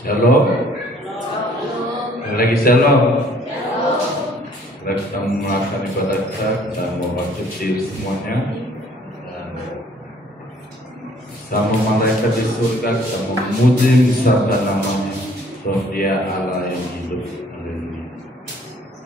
Shalom. Lagi shalom. Kita melakukan ibadah kita mau bangkit diri semuanya. Dan sama malaikat di surga kita memuji serta namanya. Sebab Dia Allah yang hidup. Haleluya. Hallelujah.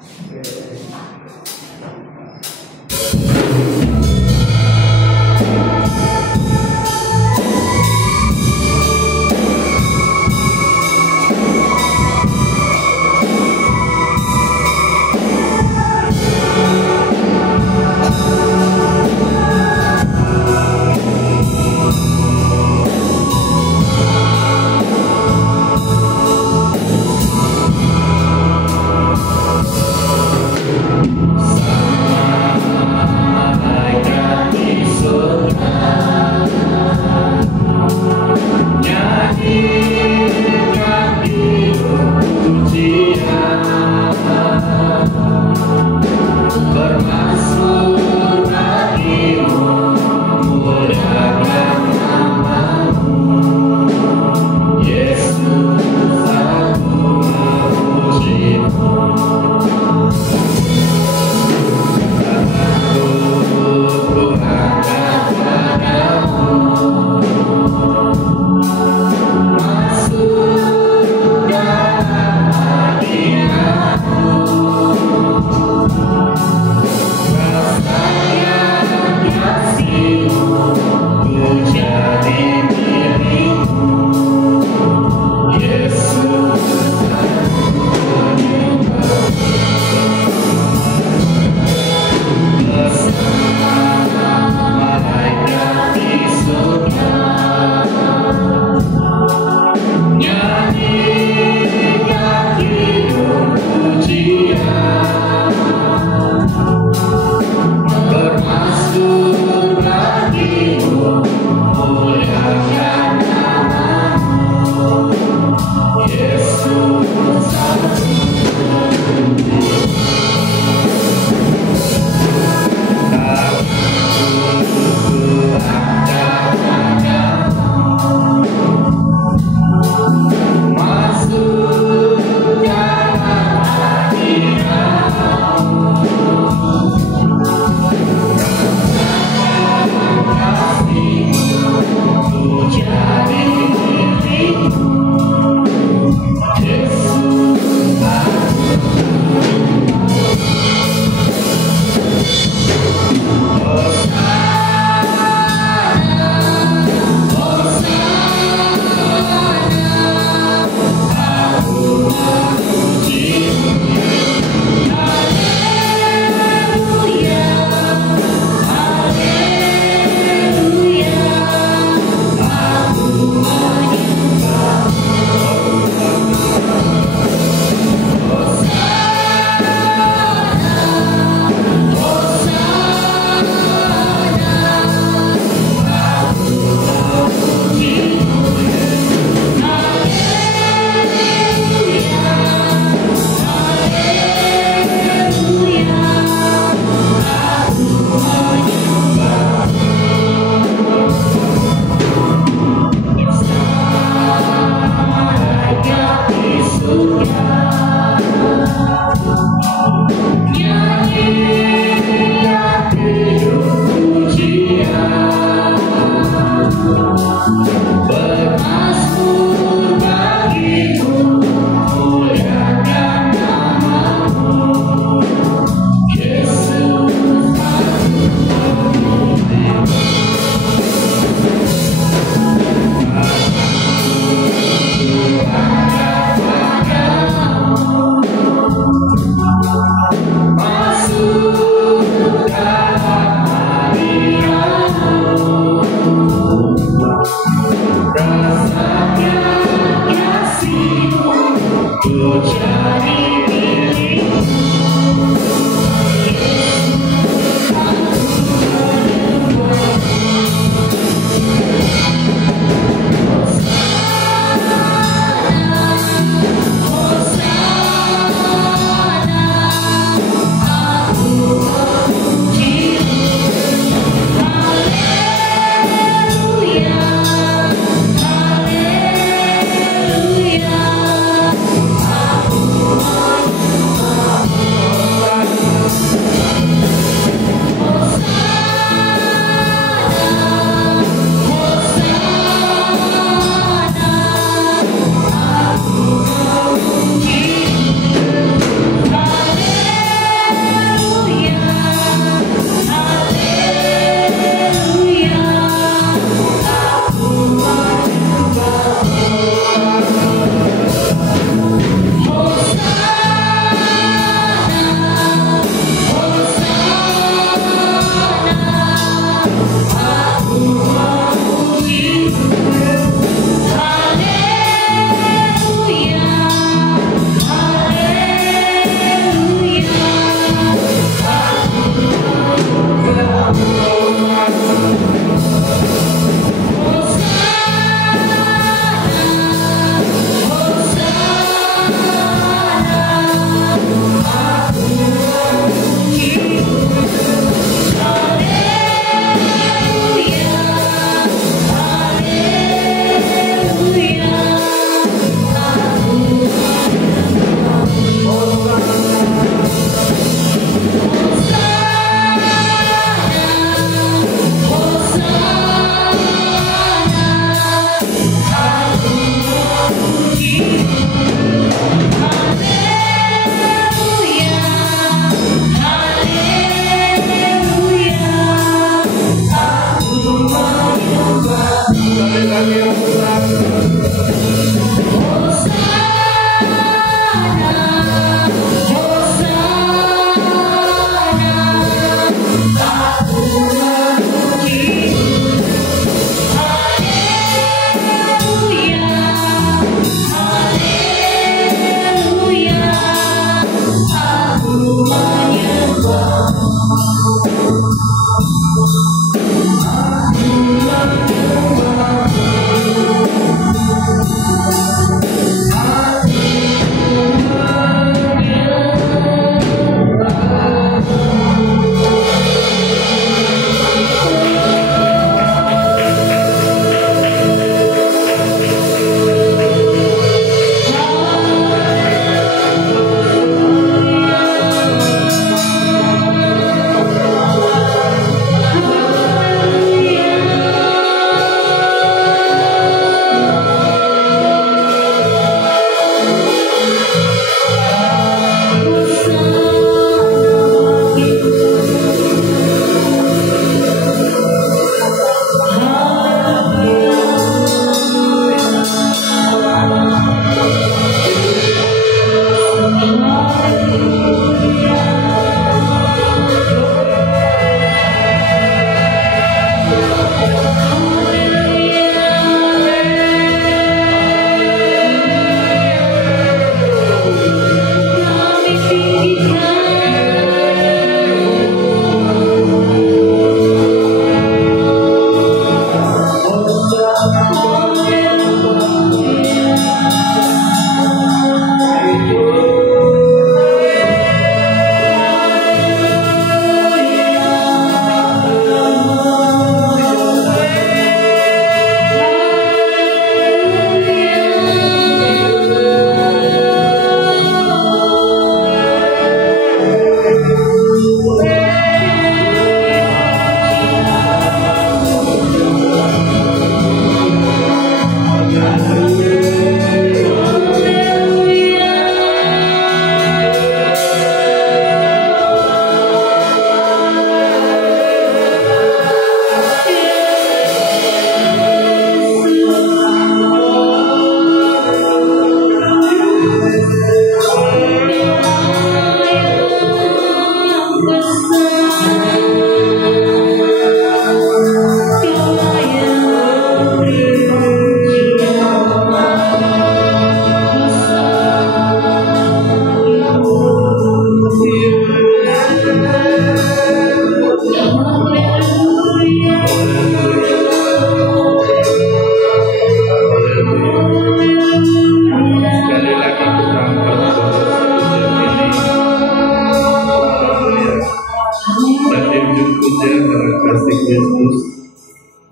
Kristus.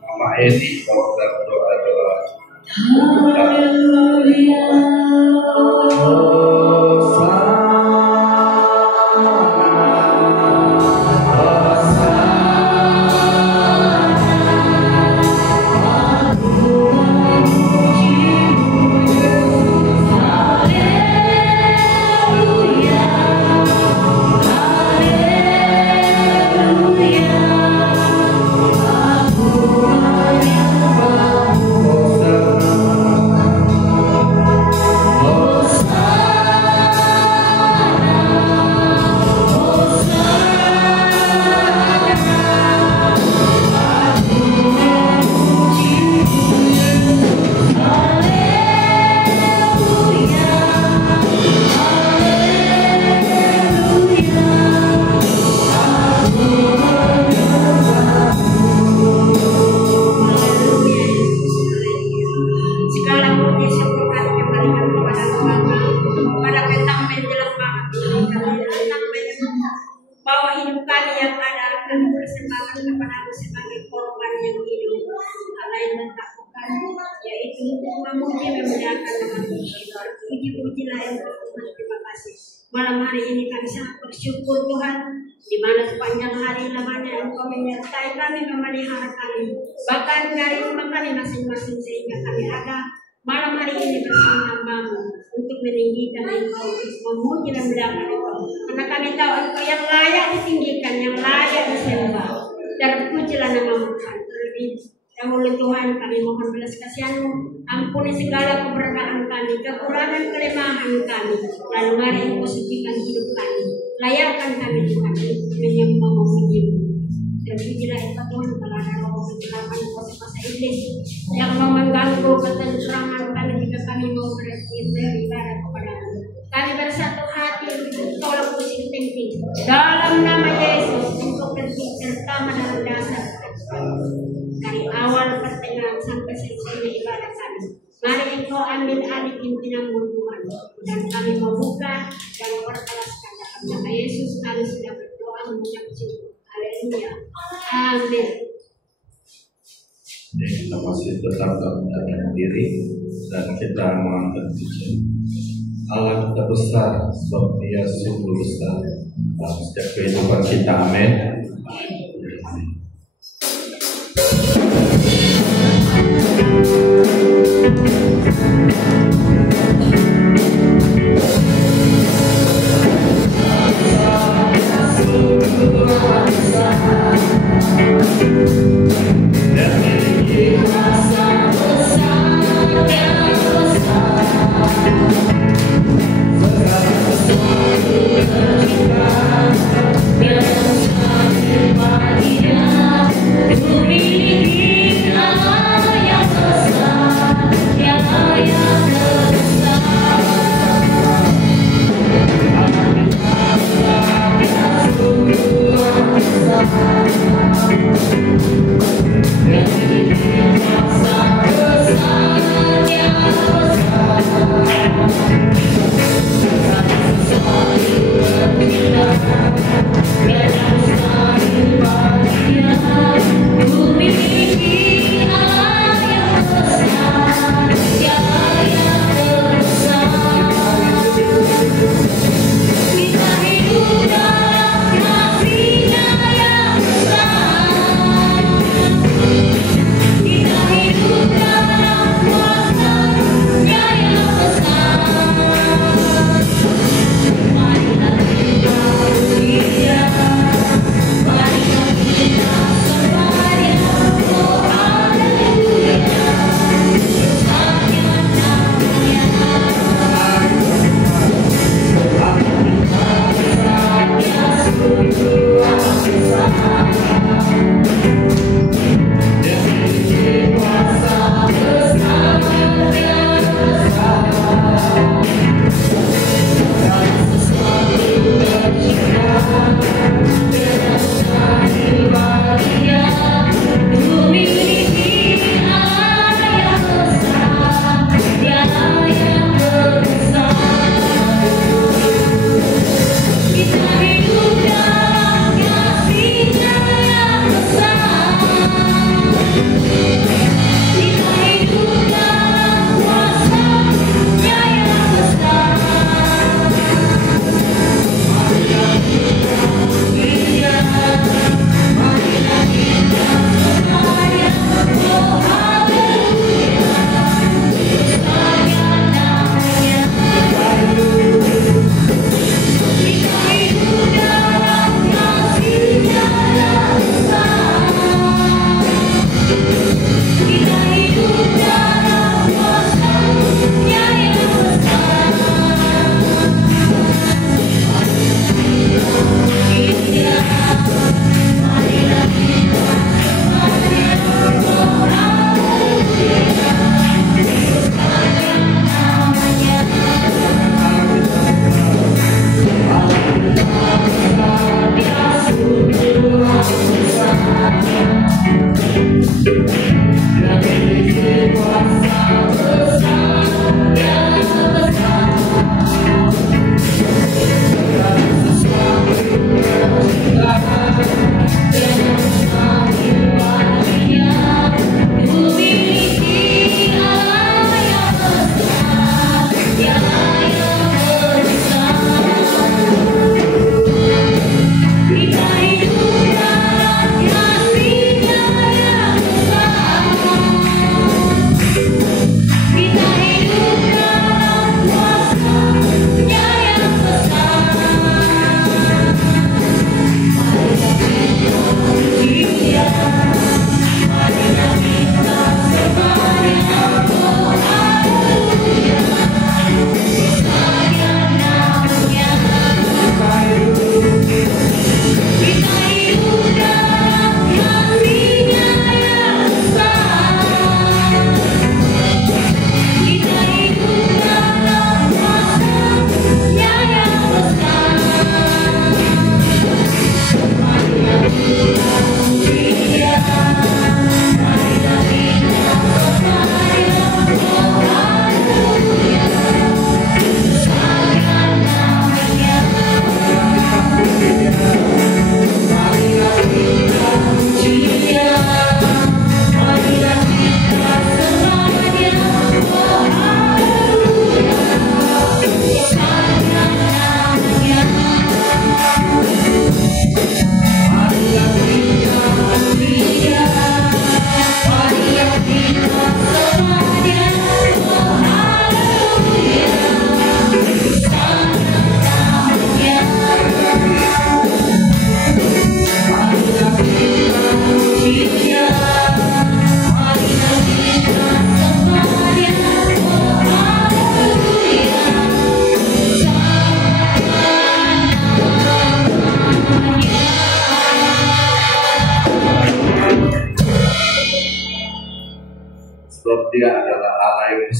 Mama Edi bawakan doa-doa. Bahwa hidup kami yang ada kami persembahkan kepadamu sebagai korban yang hidup, lain dan takutkan, yaitu untuk memuji memuliakan nama-Mu. Puji-pujilah yang Tuhan, terima kasih. Malam hari ini kami sangat bersyukur Tuhan, di mana sepanjang hari lamanya Engkau menyertai kami, memelihara kami, bahkan dari rumah kami masing-masing sehingga kami ada malam hari ini bersama nama-Mu untuk meninggikan Engkau, memuji dan memuliakan Engkau. Karena kami tahu Engkau yang layak ditinggikan, yang layak disembah. Terpujilah nama-Mu Tuhan. Terlebih dahulu Tuhan, kami mohon belas kasihan-Mu, ampuni segala keberadaan kami, kekurangan kelemahan kami. Lalu mari Engkau sucikan hidup kami, layakkan kami Tuhan menyembah memuji-Mu. Terpujilah Engkau Tuhan, kalau ada roh kegelapan kuasa iblis yang mau mengganggu ketentraman kami jika kami mau beribadah kepada-Mu. Kami bersatu hati untuk tolak pusing tinggi dalam nama Yesus, untuk penting serta dalam dasar dari awal pertengahan sampai selesai ibadah kami. Mari Engkau ambil alih pimpinan-Mu Tuhan, dan kami membuka dan berkelaskan dalam nama Yesus. Kami sudah berdoa mengucap syukur. Haleluya. Amin. Kita masih tetap dalam diri dan kita mengangkat pujian. Allah kita besar, sebab Dia sungguh besar dalam setiap kehidupan kita. Amin. There's nothing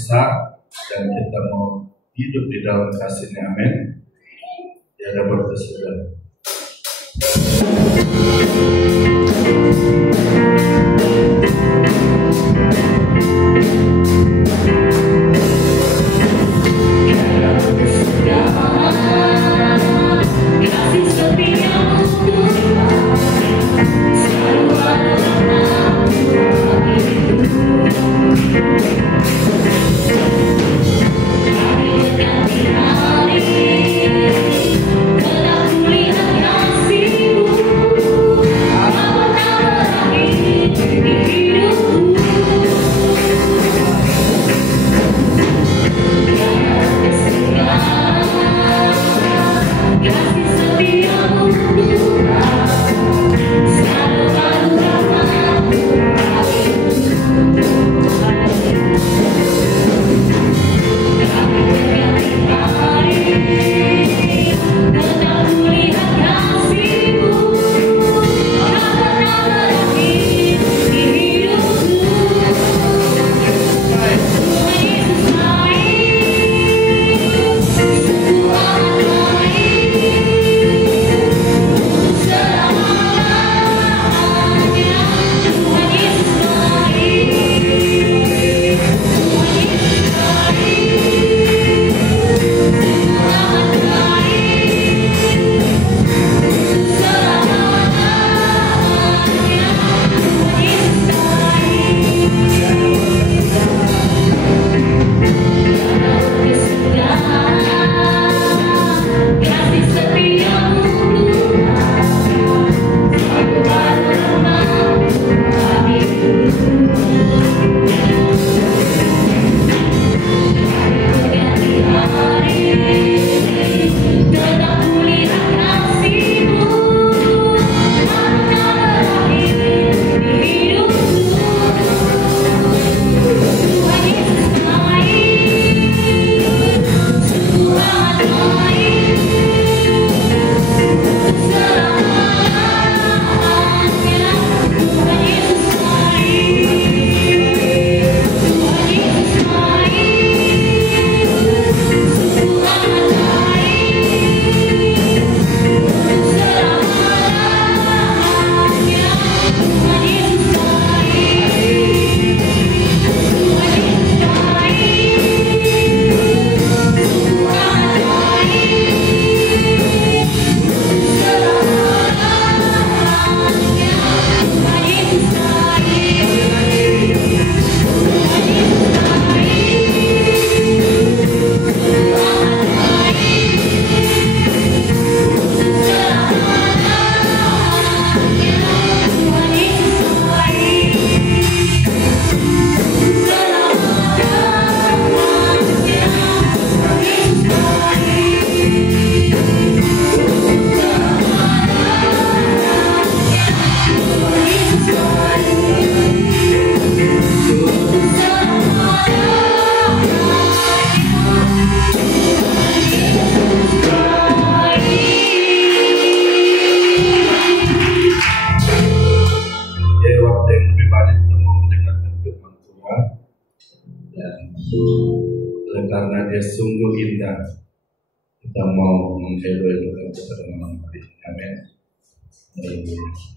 besar dan kita mau hidup di dalam kasih-Nya. Amin. Ya, dapat bersedia. Kasih setiamu selalu Dan karena dia sungguh indah, kita mau mengelola kepada malam hari ini. Amin. Haleluya.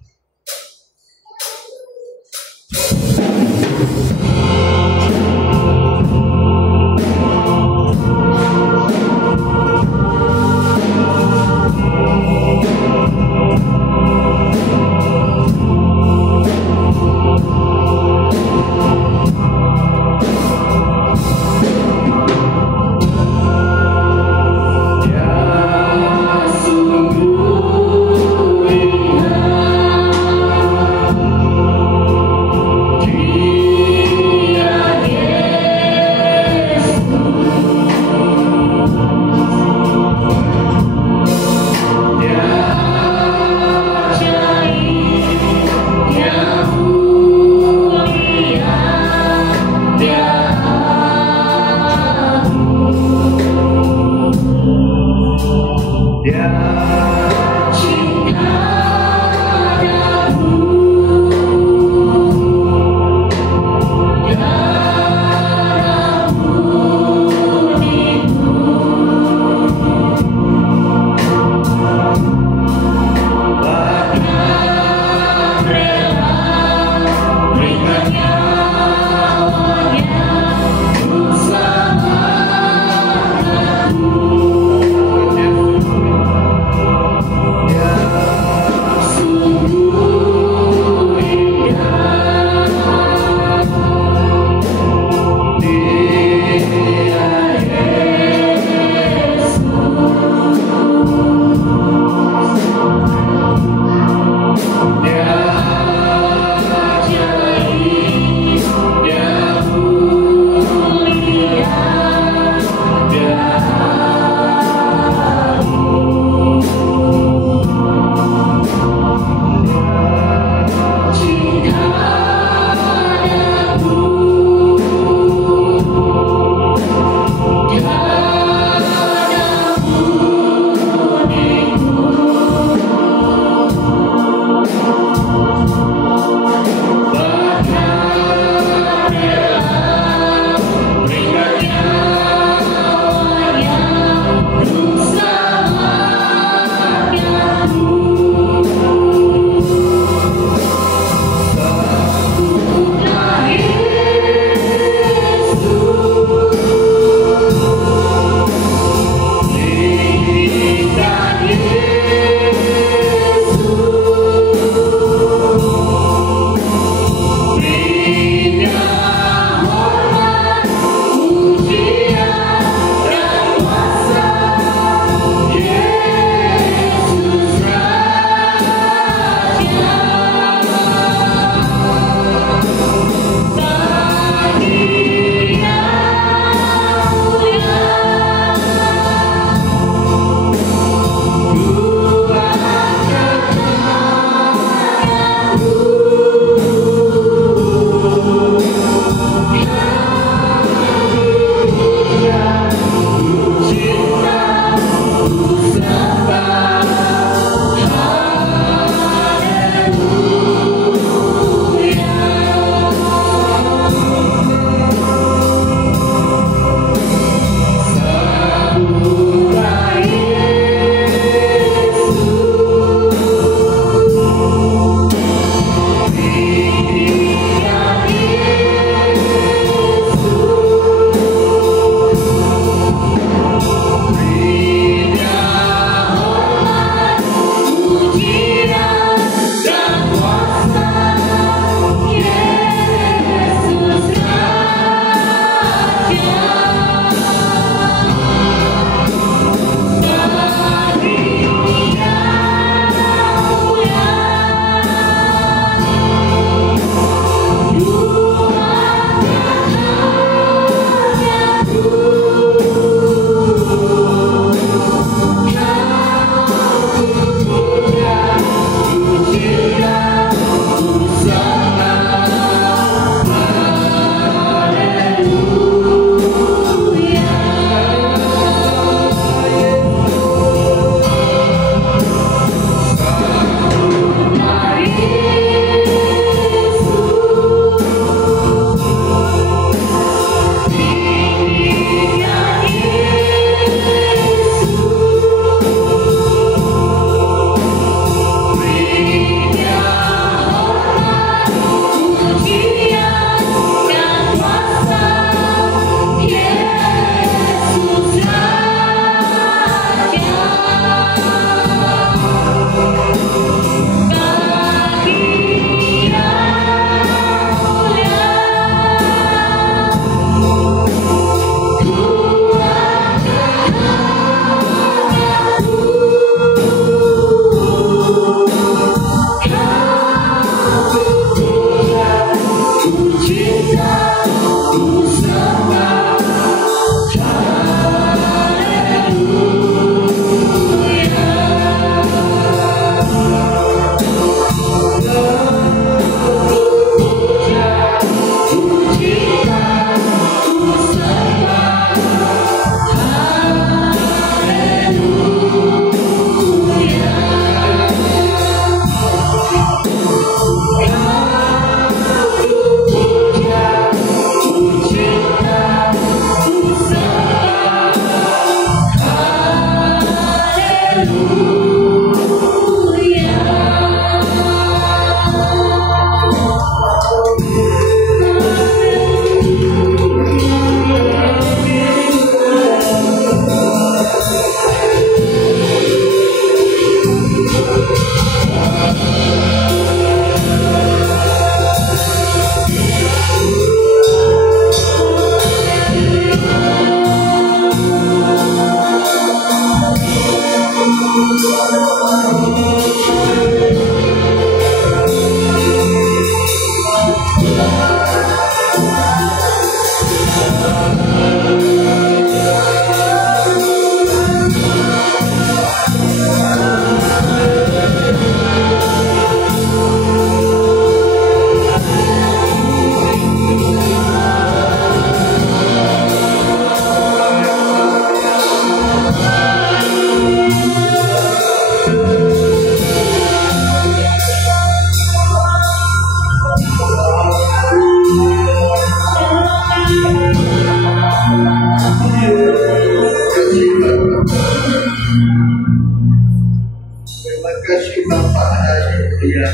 Terima kasih Bapak, haleluya.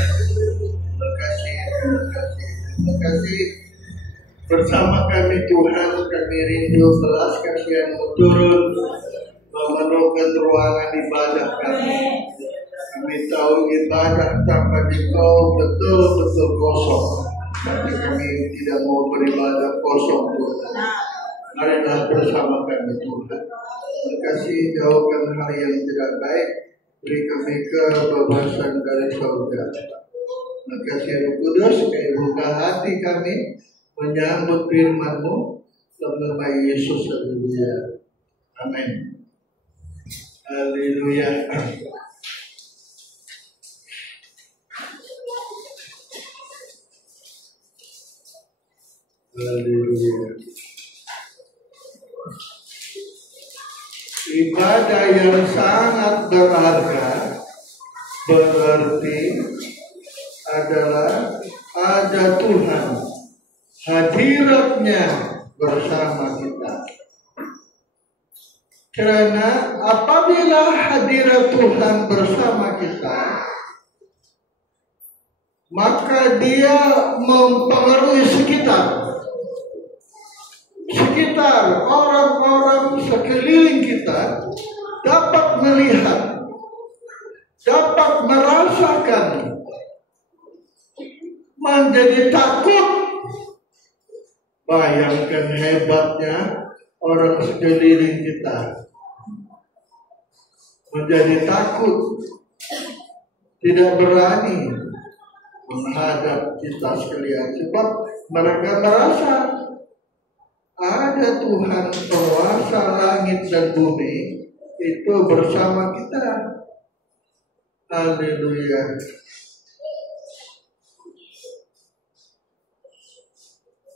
Terima kasih. Bersama kami Tuhan, kami rindu belas kasihan-Mu turun memenuhkan ruangan ibadah kami. Kami tahu ibadah tanpa Engkau betul-betul kosong. Tapi kami tidak mau beribadah kosong Tuhan. Marilah bersama kami Tuhan. Terima kasih, jauhkan hal yang tidak baik. Beri kami kebebasan dari surga. Terima kasih Roh Kudus, kami buka hati kami menyambut firman-Mu dalam nama Yesus. Haleluya. Amin. Haleluya. Haleluya. Ibadah yang sangat berharga berarti adalah ada Tuhan, hadiratnya bersama kita. Karena apabila hadirat Tuhan bersama kita, maka Dia mempengaruhi sekitar orang-orang sekeliling kita dapat melihat, dapat merasakan, menjadi takut. Bayangkan hebatnya orang sekeliling kita menjadi takut, tidak berani menghadap kita sekalian, sebab mereka merasa ada Tuhan penguasa langit dan bumi itu bersama kita. Haleluya.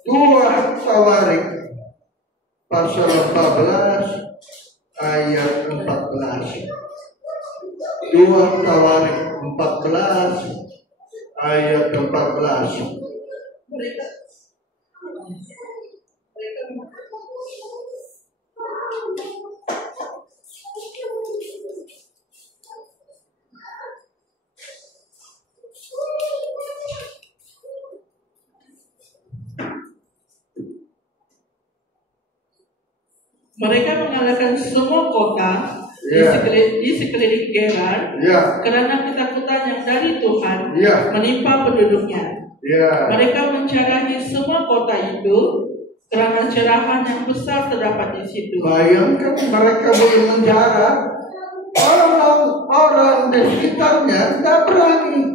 Dua Tawarik pasal 14 ayat 14. Dua Tawarik 14 ayat 14. Mereka mengalahkan semua kota di sekeliling Gerar karena ketakutan yang dari Tuhan menimpa penduduknya. Mereka mencarahi semua kota itu karena cerahan yang besar terdapat di situ. Bayangkan mereka boleh menjara, orang-orang di sekitarnya tidak berani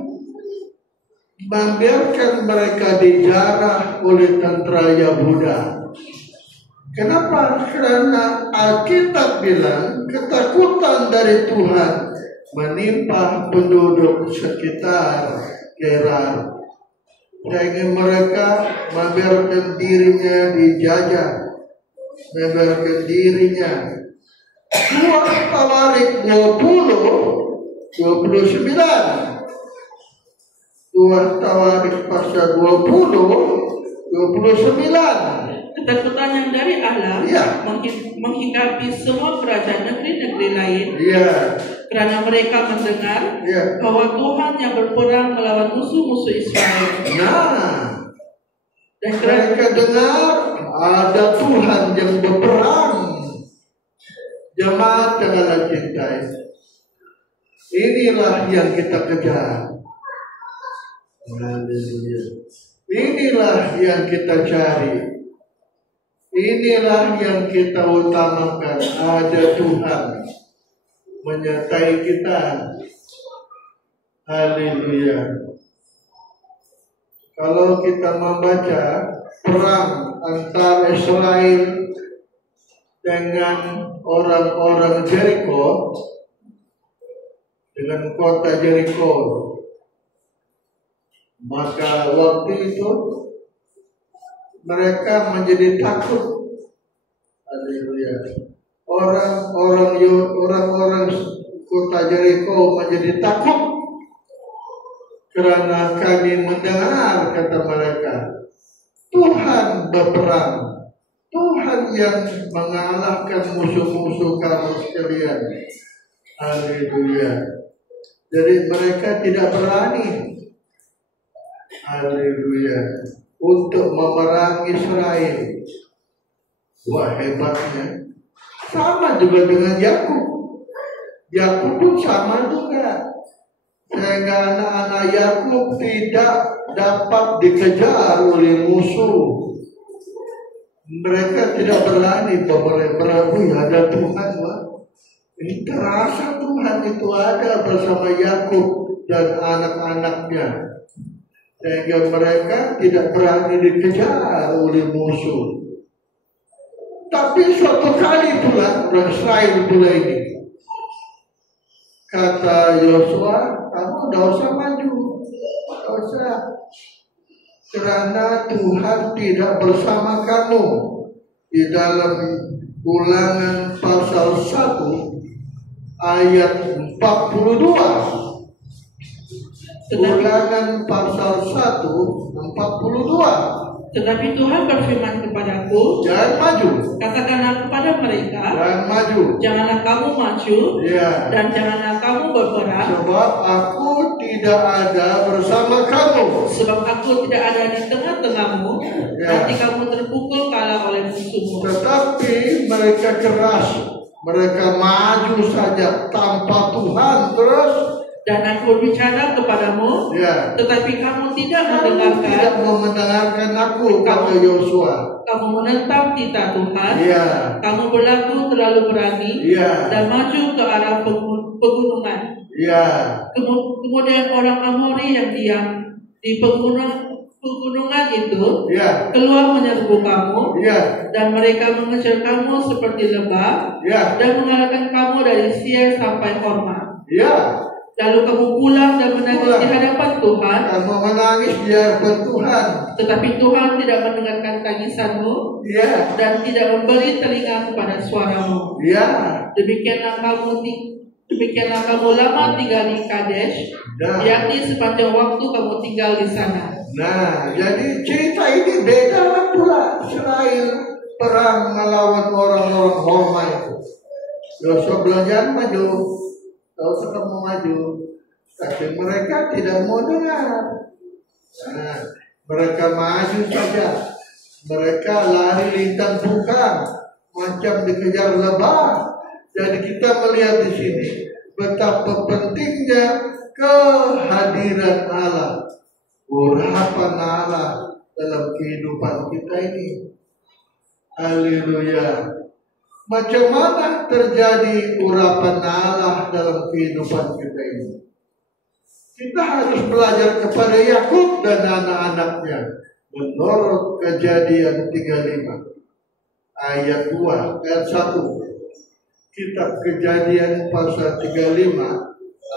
membiarkan mereka dijarah oleh tentara Yahuda. Kenapa? Karena Alkitab bilang ketakutan dari Tuhan menimpa penduduk sekitar Gerar. Sehingga mereka membiarkan dirinya dijajah, membiarkan dirinya. 2 Tawarik 29. 2 Tawarik pasal 29. Ketakutan yang dari Allah menghinggapi semua kerajaan negeri-negeri lain karena mereka mendengar bahwa Tuhan yang berperang melawan musuh-musuh Israel. Dan mereka dengar ada Tuhan yang berperang. Jemaat yang Allah cintai, inilah yang kita kejar. Inilah yang kita cari. Inilah yang kita utamakan, ada Tuhan. menyertai kita. Haleluya. Kalau kita membaca perang antara Israel dengan orang-orang Jericho, dengan kota Jericho, maka waktu itu mereka menjadi takut. Haleluya. Orang-orang kota Jericho menjadi takut karena kami mendengar, kata mereka, Tuhan berperang, Tuhan yang mengalahkan musuh-musuh kamu sekalian. Haleluya. Jadi mereka tidak berani, haleluya, untuk memerangi Israel. Wah, hebatnya. Sama juga dengan Yakub. Yakub pun sama juga. Sehingga anak-anak Yakub tidak dapat dikejar oleh musuh. Mereka tidak berani berani ada Tuhan. Wah. Ini terasa Tuhan itu ada bersama Yakub dan anak-anaknya. Sehingga mereka tidak berani dikejar oleh musuh. Tapi suatu kali pula orang Israel pula ini, kata Yosua, kamu tidak usah maju, tidak usah, karena Tuhan tidak bersama kamu. Di dalam Ulangan pasal 1 ayat 42. Ulangan pasal 1 42. Tetapi Tuhan berfirman kepadaku, jangan maju. Katakanlah kepada mereka, jangan maju. Janganlah kamu maju, dan janganlah kamu berperang. Sebab aku tidak ada bersama kamu. Sebab aku tidak ada di tengah-tengahmu. Nanti kamu terpukul kalah oleh musuhmu. Tetapi mereka keras, mereka maju saja tanpa Tuhan terus. Dan aku berbicara kepadamu, tetapi kamu tidak mendengarkan aku, kata Yosua. Kamu menentang titah Tuhan, kamu berlaku terlalu berani, dan maju ke arah pegunungan. Kemudian orang Amori yang diam di pegunungan itu keluar menyerbu kamu, dan mereka mengejar kamu seperti lebah, dan mengalahkan kamu dari Seir sampai Horma. Lalu kamu pulang dan menangis di hadapan Tuhan. Kamu menangis di hadapan Tuhan. Tetapi Tuhan tidak mendengarkan tangisanmu, dan tidak memberi telinga kepada suaramu. Demikianlah kamu lama tinggal di Kadesh, yakni sepanjang waktu kamu tinggal di sana. Nah, jadi cerita ini beda pula. Israel perang melawan orang-orang Horma itu. Yosua bilang maju. Tahu kamu maju, tapi mereka tidak mau dengar. Nah, mereka maju saja, mereka lari lintang bukan, macam dikejar lebah. Jadi kita melihat di sini betapa pentingnya kehadiran Allah, urapan Allah dalam kehidupan kita ini. Haleluya. Macam mana terjadi urapan Allah dalam kehidupan kita ini? Kita harus belajar kepada Yakub dan anak-anaknya menurut Kejadian 35 ayat 2 ayat 1. Kitab Kejadian pasal 35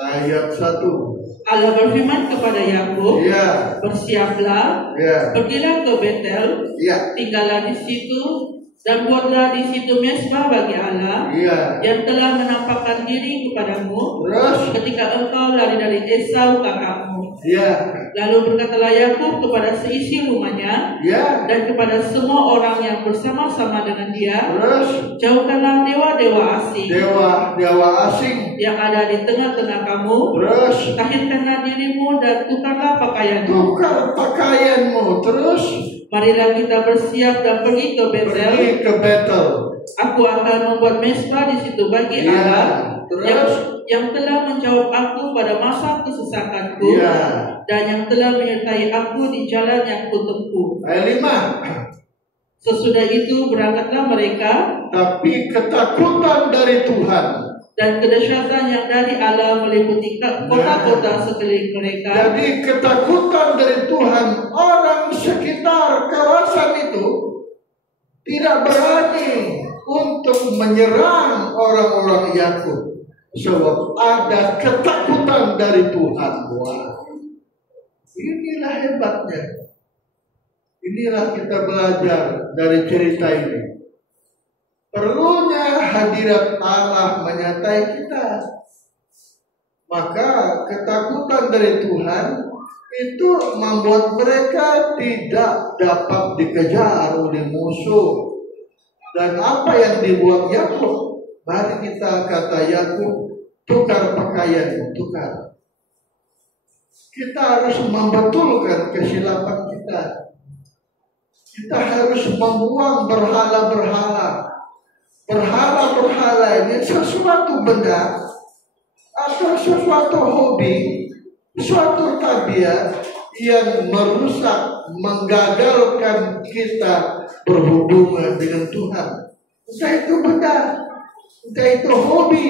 ayat 1. Allah berfirman kepada Yakub, bersiaplah, pergilah ke Betel, tinggallah di situ, dan buatlah di situ mezbah bagi Allah yang telah menampakkan diri kepadamu ketika engkau lari dari Esau kakakmu. Lalu berkatalah Yakub kepada seisi rumahnya dan kepada semua orang yang bersama-sama dengan dia, jauhkanlah dewa-dewa asing yang ada di tengah-tengah kamu. Tahirkanlah dirimu dan tukarlah pakaianmu. Tukar pakaianmu. Marilah kita bersiap dan pergi ke Betel. Aku akan membuat mezbah di situ bagi Allah yang telah menjawab aku pada masa kesesakanku dan yang telah menyertai aku di jalan yang kutempuh. Ayat 5. Sesudah itu berangkatlah mereka. Tapi ketakutan dari Tuhan dan kedahsyatan yang dari Allah meliputi kota-kota sekeliling mereka. Jadi ketakutan dari Tuhan, orang sekitar kawasan itu tidak berani untuk menyerang orang-orang Yakub, sebab ada ketakutan dari Tuhan. Wah, inilah hebatnya. Inilah kita belajar dari cerita ini. Perlunya hadirat Allah menyertai kita. Maka ketakutan dari Tuhan itu membuat mereka tidak dapat dikejar oleh musuh. Dan apa yang dibuat Yakub? Mari kita kata Yakub, tukar pakaianmu, tukar. Kita harus membetulkan kesilapan kita. Kita harus membuang berhala-berhala. Berhala-berhala ini sesuatu benda atau sesuatu hobi, suatu tabiat yang merusak, menggagalkan kita berhubungan dengan Tuhan. Entah itu benda, entah itu hobi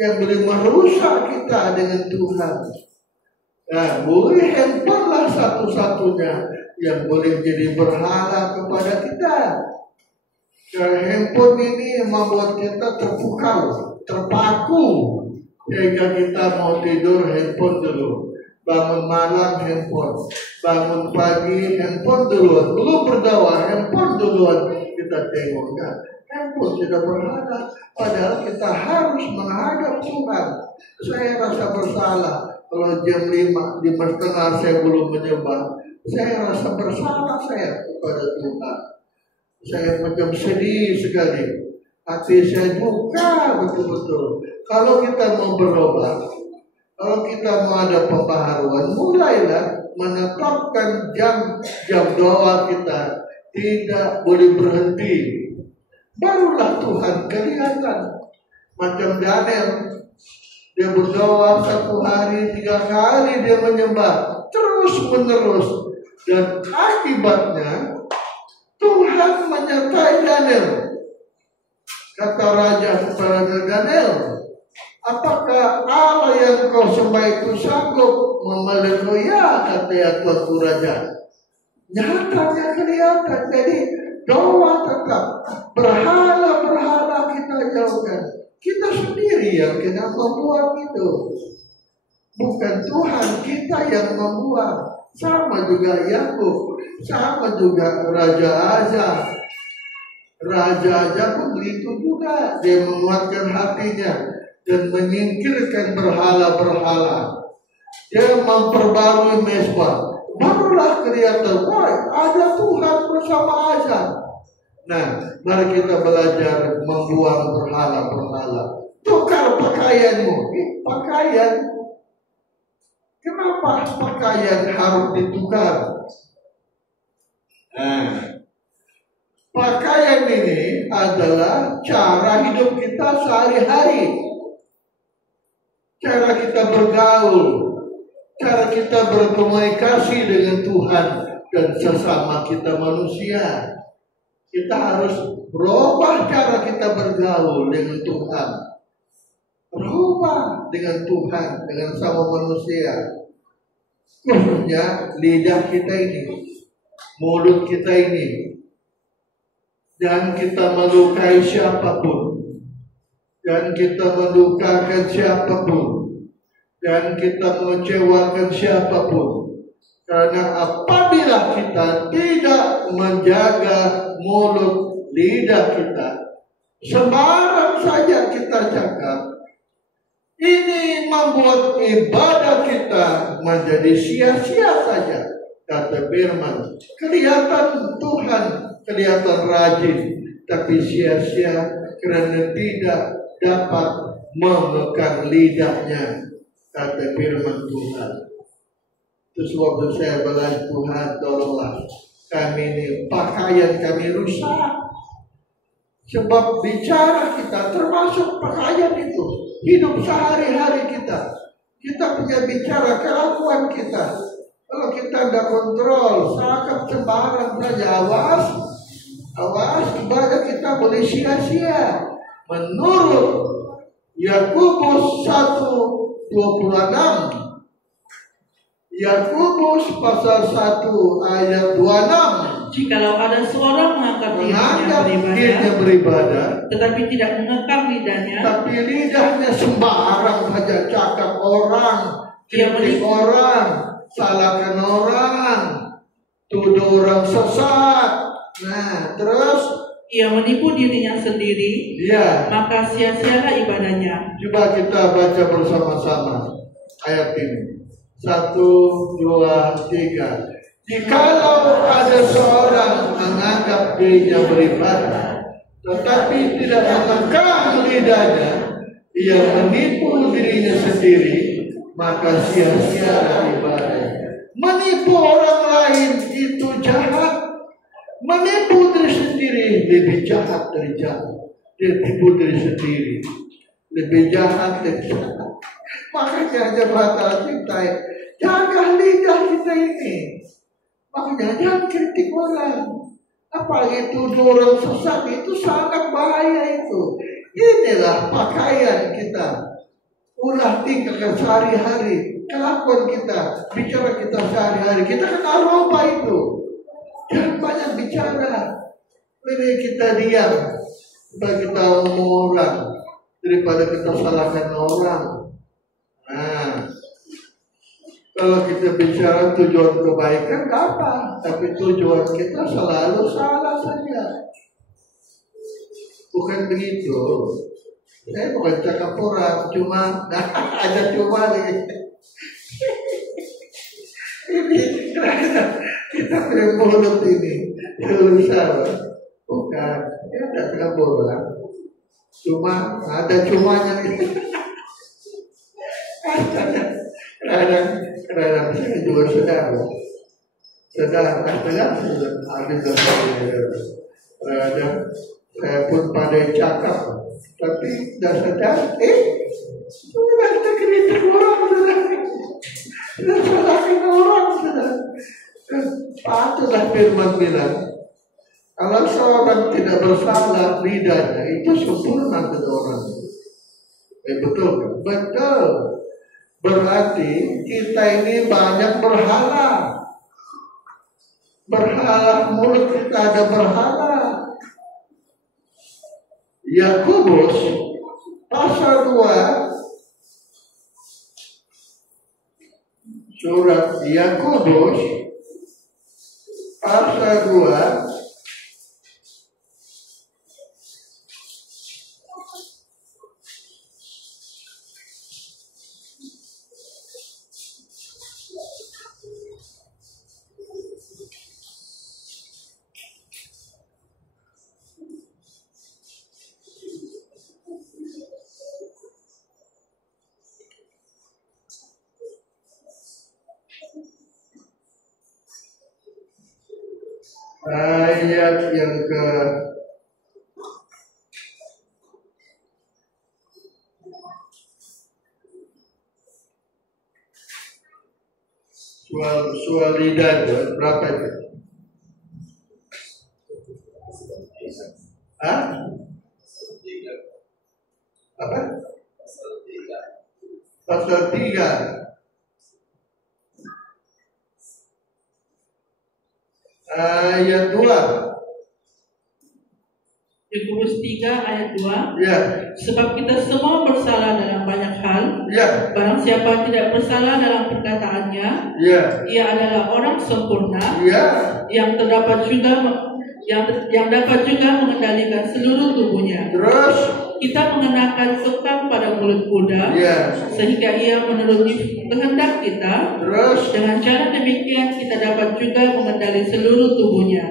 yang boleh merusak kita dengan Tuhan. Nah, boleh handphone lah satu-satunya yang boleh jadi berhala kepada kita. Karena handphone ini membuat kita terpukau, terpaku, sehingga kita mau tidur handphone dulu, bangun malam handphone, bangun pagi handphone duluan, belum berdoa handphone duluan kita tengok. Nah, handphone sudah berhala, padahal kita harus menghadap Tuhan. Saya rasa bersalah kalau jam 5:30 saya belum menyembah. Saya rasa bersalah saya kepada Tuhan. Saya macam sedih sekali. Hati saya buka betul-betul. Kalau kita mau berubah, kalau kita mau ada pembaharuan, mulailah menetapkan jam doa kita tidak boleh berhenti. Barulah Tuhan kelihatan. Macam Daniel, dia berdoa 1 hari, 3 kali dia menyembah terus menerus, dan akibatnya Tuhan menyertai Daniel. Kata raja kepada Daniel, apakah Allah yang kau sembah itu sanggup memelihara? Ya, kata ya Tuanku Raja. Nyatanya kelihatan. Jadi doa tetap, berhala-berhala kita jauhkan. Kita sendiri yang kena membuat itu, bukan Tuhan kita yang membuat. Sama juga Yakub, sama juga Raja Aja pun begitu juga. Dia menguatkan hatinya dan menyingkirkan berhala-berhala. Dia memperbarui mezbah. Barulah kelihatan, wah, ada Tuhan bersama Aja. Nah, mari kita belajar membuang berhala-berhala. Tukar pakaianmu. Pakaian. Kenapa pakaian harus ditukar? Nah, pakaian ini adalah cara hidup kita sehari-hari. Cara kita bergaul, cara kita berkomunikasi dengan Tuhan dan sesama kita manusia. Kita harus berubah cara kita bergaul dengan Tuhan. Berubah dengan Tuhan, dengan sama manusia. Khususnya lidah kita ini, mulut kita ini. Dan kita melukai siapapun, dan kita melukakan siapapun, dan kita mengecewakan siapapun. Karena apabila kita tidak menjaga mulut lidah kita, sembarang saja kita cakap, ini membuat ibadah kita menjadi sia-sia saja. Kata firman, kelihatan Tuhan, kelihatan rajin, tapi sia-sia karena tidak dapat memegang lidahnya. Kata firman Tuhan. Terus waktu saya bilang, Tuhan tolonglah kami ini, pakaian kami rusak. Sebab bicara kita termasuk pakaian itu. Hidup sehari-hari kita. Kita punya bicara, kelakuan kita. Kalau kita tidak kontrol, sakap sembarang saja, awas, ibadah kita boleh sia-sia. Menurut Yakobus 1:26, Yakobus pasal 1 ayat 26, jikalau ada seorang menganggap dirinya beribadah, tetapi tidak mengekang lidahnya, tapi lidahnya sembarang saja cakap orang, kritik orang, salahkan orang, tuduh orang sesat. Nah, terus ia menipu dirinya sendiri, maka sia-sialah ibadahnya. Coba kita baca bersama-sama ayat ini. 1, 2, 3. Jikalau ada seorang menganggap dirinya beribadah, tetapi tidak mengekang lidahnya, ia menipu dirinya sendiri, maka sia-sialah ibadahnya. Menipu orang lain itu jahat. Menipu diri sendiri lebih jahat dari jahat. Menipu diri sendiri lebih jahat dari jahat. Makanya jemaat kita jaga lidah kita ini. Makanya jangan kritik orang. Apalagi tuduh orang sesat, itu sangat bahaya itu. Inilah pakaian kita. Ulah tingkah sehari-hari. Kelakuan kita, bicara kita sehari-hari. Kita kenal rupa itu. Jangan banyak bicara. Lebih kita diam. Supaya kita omong orang. Daripada kita salahkan orang. Nah, kalau kita bicara tujuan kebaikan, apa? Tapi tujuan kita selalu salah saja. Bukan begitu. Saya bukan cakap orang, cuma ada cuma nih. Ini kita punya mulut ini berusaha. Bukan, ya tidak cakap orang. Cuma ada cumanya nih. Kadang-kadang saya juga sedang habis kadang saya pun pandai cakap, tapi tidak sadar, sudah kita kritik orang, sudah salahkan orang, sudah. Patutlah firman bilang, kalau seorang tidak bersalah lidahnya, itu sempurna kata orang. Betul kan? Betul. Berarti kita ini banyak berhala. Berhala, mulut kita ada berhala. Yakobus pasal 2, surat Yakobus pasal 2 ayat yang ke soal lidah berapa itu? Apa? Pasal 3. Ayat 2. Yakobus 3 ayat 2. Ya. Sebab kita semua bersalah dalam banyak hal. Ya. Barang siapa tidak bersalah dalam perkataannya, ya, ia adalah orang sempurna, ya, yang dapat juga mengendalikan seluruh tubuhnya. Terus kita mengenakan kekang pada mulut kuda, sehingga ia menuruti kehendak kita. Terus dengan cara demikian kita dapat juga mengendali seluruh tubuhnya.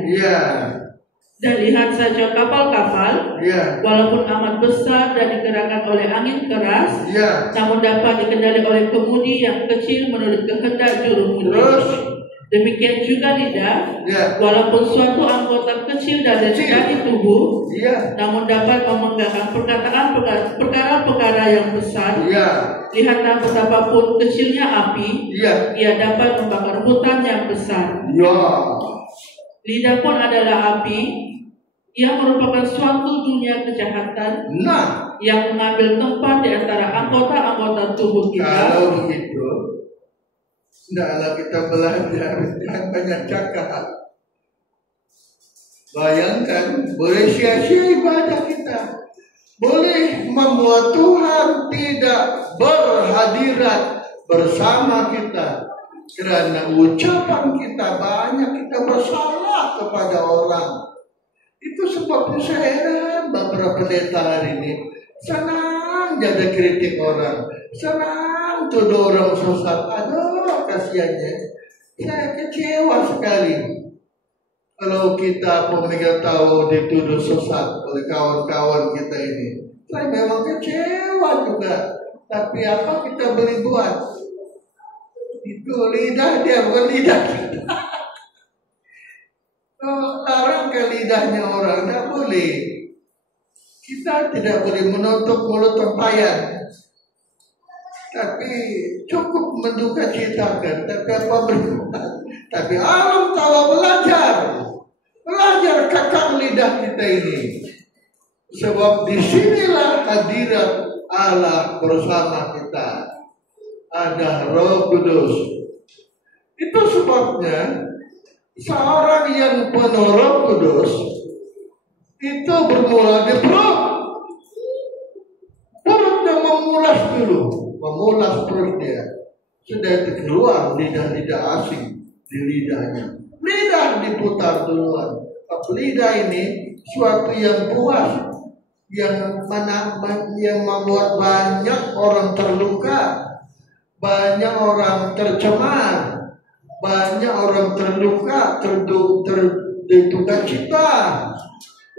Dan lihat saja kapal-kapal, walaupun amat besar dan digerakkan oleh angin keras, namun dapat dikendali oleh kemudi yang kecil menurut kehendak juru mudi. Demikian juga lidah, walaupun suatu anggota kecil dari tubuh, namun dapat memenggangkan perkara-perkara yang besar. Lihatlah betapapun kecilnya api, ia dapat membakar hutan yang besar. Lidah pun adalah api, Ia merupakan suatu dunia kejahatan yang mengambil tempat di antara anggota-anggota tubuh kita. Kalau begitu, hendaklah kita belajar dan banyak cakap. Bayangkan, boleh sia-sia ibadah kita, boleh membuat Tuhan tidak berhadirat bersama kita karena ucapan kita banyak, kita bersalah kepada orang. Itu sebabnya saya heran beberapa pendeta hari ini senang jadi kritik orang, senang tuduh orang sesat. Aduh, kasihannya. Saya kecewa sekali kalau kita pemegang tahu dituduh sesat oleh kawan-kawan kita ini. Saya memang kecewa juga. Tapi apa kita boleh buat? Itu lidah dia, bukan lidah kita. Larang ke lidahnya orang, tidak boleh. Kita tidak boleh menutup mulut tempayan. Tapi cukup menduga citakan. Tapi apa berbuat? Tapi alam tawa belajar kakang lidah kita ini. Sebab disinilah hadirat Allah bersama kita. Ada Roh Kudus. Itu sebabnya seorang yang penuh Roh Kudus itu bermula di perut. Perutnya memulas dulu, memulas perutnya. Sudah itu keluar lidah-lidah asing di lidahnya. Lidah diputar duluan. Lidah ini suatu yang puas, yang membuat banyak orang terluka, banyak orang tercemar, banyak orang terluka, terduka cita.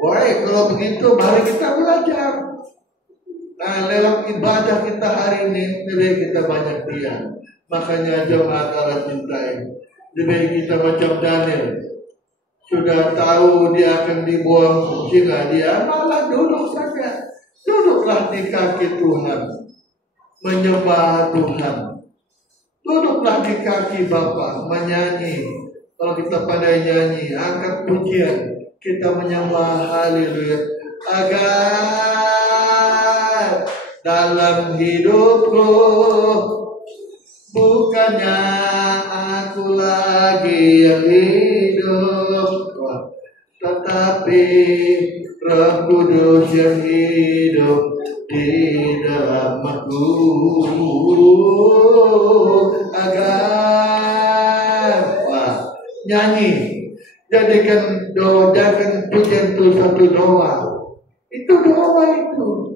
Wah, kalau begitu mari kita belajar. Nah, lewat ibadah kita hari ini, lebih kita banyak diam. Makanya jemaat Allah cintai. Lebih kita macam Daniel. Sudah tahu dia akan dibuang sehingga dia malah duduk saja. Duduklah di kaki Tuhan, menyembah Tuhan. Duduklah di kaki Bapa, menyanyi. Kalau kita pandai nyanyi, angkat pujian, kita menyembah haleluya. Agar dalam hidupku bukannya aku lagi yang hidup, tetapi Roh Kudus yang hidup di dalam aku. Agar nyanyi, jadikan doa, jadikan pujian itu satu doa. Itu doa itu.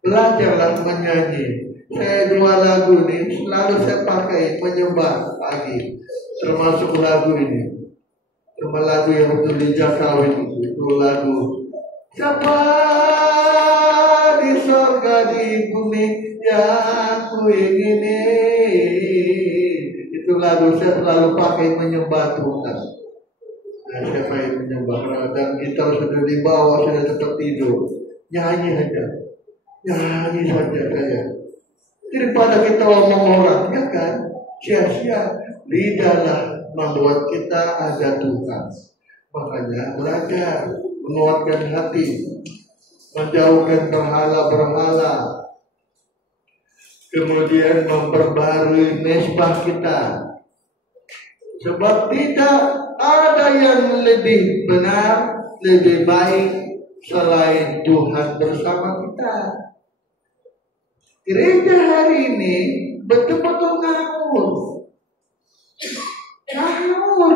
Belajarlah menyanyi. Saya 2 lagu ini selalu saya pakai menyembah pagi, termasuk lagu ini. Cuma lagu yang untuk di Jakau itu lagu siapa di sorga di bumi yang ku ingini. Itu lagu saya selalu pakai menyembah Tuhan. Nah, siapa yang menyembah? Dan kita sudah di bawah, sudah tetap tidur. Nyanyi saja saya. Daripada kita omong orang, ya kan? Sia-sia. Lidahlah membuat kita ada Tuhan. Makanya belajar menguatkan hati, menjauhkan berhala-berhala, kemudian memperbarui mesbah kita. Sebab tidak ada yang lebih benar, lebih baik selain Tuhan bersama kita. Gereja hari ini betul-betul ngawur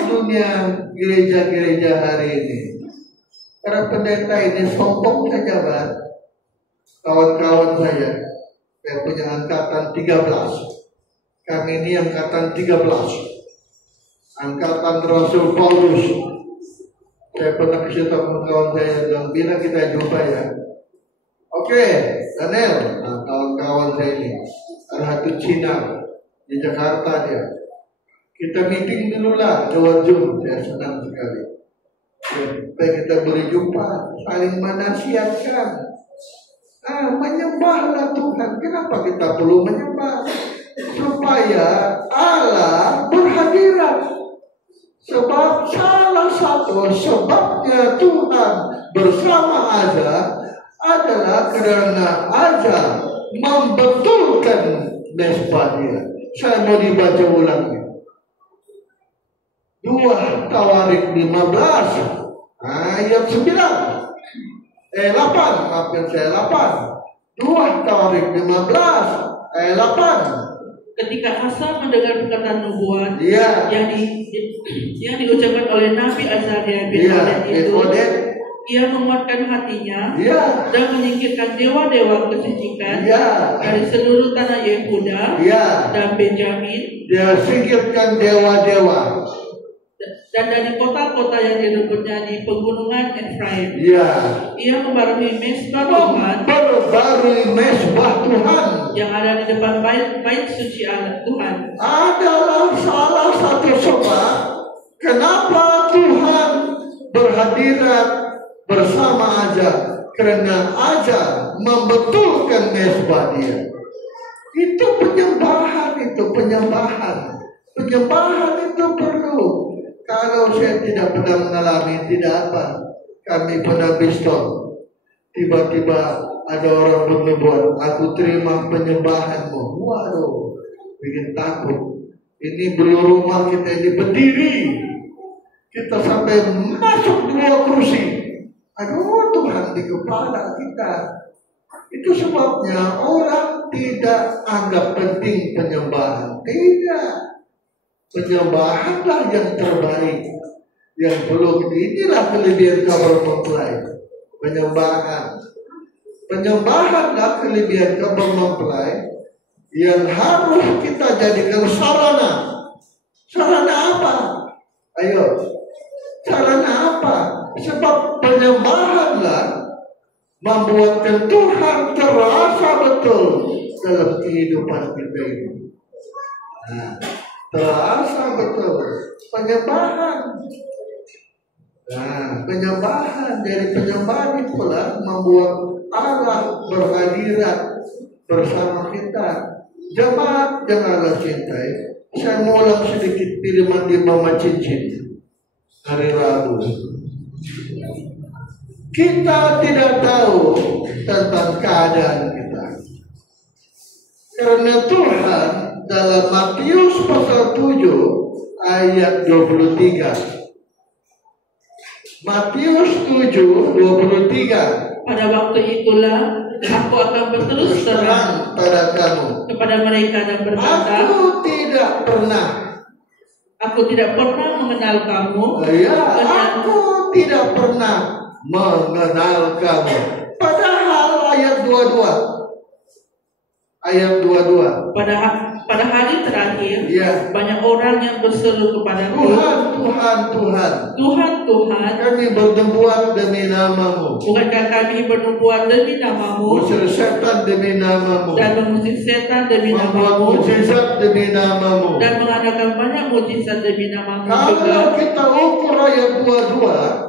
dunia gereja-gereja hari ini. Para pendeta ini sombong saja, Pak. Kawan-kawan saya punya angkatan 13. Kami ini angkatan 13. Angkatan Rasul Paulus. Saya pernah kasih tahu kawan saya bilang, bila kita jumpa ya. Oke, Daniel, kawan-kawan saya ini ada satu Cina di Jakarta dia. Kita meeting dulu lah lewat Zoom, saya senang sekali. Supaya kita boleh jumpa, saling menasihatkan. Menyembahlah Tuhan. Kenapa kita perlu menyembah? Supaya Allah berhadirat. Sebab salah satu sebabnya Tuhan bersama Aja adalah karena Aja membetulkan mesbah dia. Saya mau dibaca ulangnya. 2 Tawarik 15 ayat 9. 8, maafkan saya 8. 2 Tawarik 15 ayat 8. Ketika Asa mendengar perkataan nubuat yang diucapkan oleh Nabi Azaria bin Odet itu, ia menguatkan hatinya dan menyingkirkan dewa-dewa kesucikan dari seluruh tanah Yehuda dan Benjamin. Dia singkirkan dewa-dewa dan dari kota-kota yang direbutnya di pegunungan Efraim. Ia membarui mesbah Tuhan. Yang ada di depan bait suci Tuhan. Adalah salah satu sebab kenapa Tuhan berhadirat bersama Aja, karena Aja membetulkan mesbah dia. Itu penyembahan itu perlu. Kalau saya tidak pernah mengalami, tidak apa. Kami pernah pistol. Tiba-tiba ada orang bernubuat, aku terima penyembahanmu. Waduh, bikin takut. Ini belum rumah kita ini berdiri. Kita sampai masuk 2 kursi. Aduh, Tuhan di kepala kita. Itu sebabnya orang tidak anggap penting penyembahan. Tidak. Penyembahanlah yang terbaik. Yang perlu, inilah kelebihan kabar mempelai. Penyembahanlah kelebihan kabar mempelai yang harus kita jadikan sarana. Sarana apa? Ayo. Sarana apa? Sebab penyembahanlah membuatkan Tuhan terasa betul dalam kehidupan kita ini. Terasa betul penyembahan. Penyembahan dari penyembahan itulah membuat Allah berhadirat bersama kita. Jemaat yang Allah cintai, saya mau ulang sedikit firman di Mama Cincin hari Rabu. Kita tidak tahu tentang keadaan kita, karena Tuhan dalam Matius pasal 7 ayat 23. Matius 7:23. Pada waktu itulah aku akan berterus terang pada kamu kepada mereka dan berkata, Aku tidak pernah mengenal kamu. Aku tidak pernah mengenal kamu. Padahal ayat 22. Pada hari terakhir, banyak orang yang berseru kepadaku, Tuhan, kami bernubuat demi namamu. Bukankah kami bernubuat demi namamu? Usir setan demi namamu. Dan mengusir setan demi namamu. Mujizat demi namamu. Dan mengadakan banyak mujizat demi namamu. Kalau kita ukur ayat 22,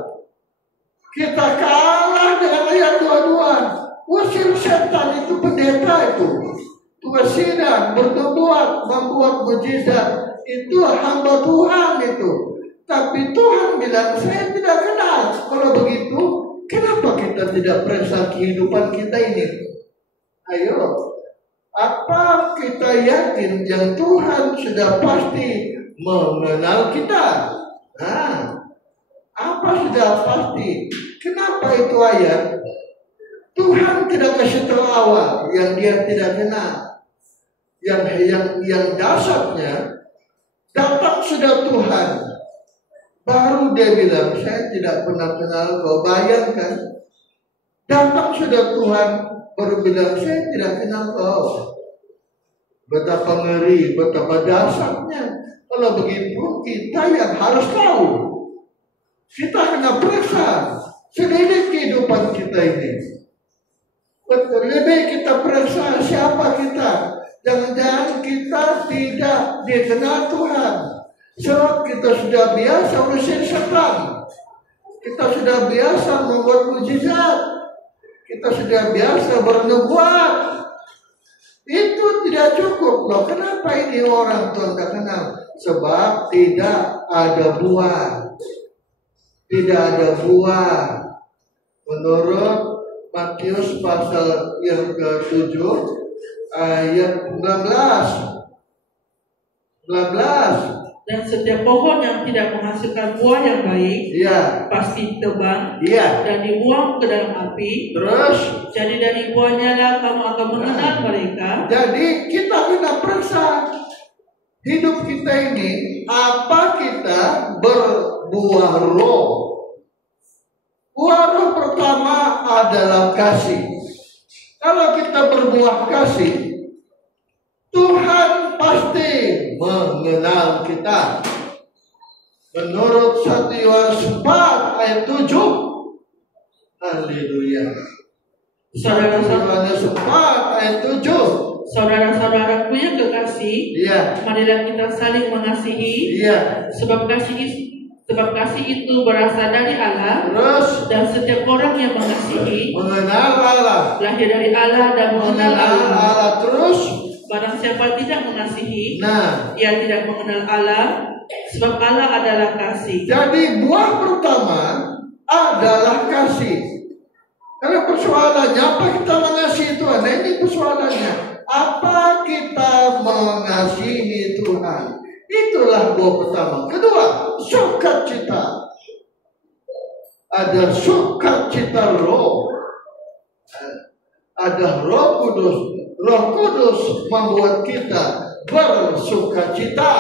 kita kalah dengan ayat 22. Usir setan itu pendeta itu. Tuhan bernubuat, membuat mujizat, itu hamba Tuhan itu. Tapi Tuhan bilang, saya tidak kenal. Kalau begitu, kenapa kita tidak periksa kehidupan kita ini? Ayo, apa kita yakin yang Tuhan sudah pasti mengenal kita? Apa sudah pasti? Kenapa itu ayat? Tuhan tidak kasih tahu awal yang dia tidak kenal. Yang dasarnya datang sudah Tuhan, baru dia bilang saya tidak pernah kenal kau. Bayangkan, datang sudah Tuhan baru bilang saya tidak kenal kau. Betapa ngeri, betapa dasarnya. Kalau begitu kita yang harus tahu. Kita kena periksa sendiri kehidupan kita ini. Lebih kita periksa siapa kita. Jangan-jangan kita tidak dikenal Tuhan. Sebab kita sudah biasa usir setan. Kita sudah biasa membuat mujizat. Kita sudah biasa bernubuat. Itu tidak cukup loh. Kenapa ini orang Tuhan tidak kenal? Sebab tidak ada buah. Tidak ada buah. Menurut Matius pasal yang ke-7 ayat 19. Dan setiap pohon yang tidak menghasilkan buah yang baik, pasti ditebang, dan dibuang ke dalam api. Terus, jadi dari buahnya lah kamu akan mengenal mereka. Jadi kita kena periksa hidup kita ini, apa kita berbuah roh. Buah roh pertama adalah kasih. Kalau kita berbuah kasih, Tuhan pasti mengenal kita. Menurut 1 Yohanes 4 ayat 7. Haleluya. 1 Yohanes 4 ayat 7. Saudara-saudaraku yang kekasih, marilah kita saling mengasihi. Sebab kasih itu berasal dari Allah. Dan setiap orang yang mengasihi mengenal Allah, lahir dari Allah dan mengenal Allah. Terus, barang siapa tidak mengasihi, ia tidak mengenal Allah, sebab Allah adalah kasih. Jadi buah pertama adalah kasih. Karena persoalannya, apa kita mengasihi Tuhan? Nah, ini persoalannya. Apa kita mengasihi Tuhan? Itulah buah pertama. Kedua, sukacita. Ada sukacita roh. Ada Roh Kudus. Roh Kudus membuat kita bersukacita.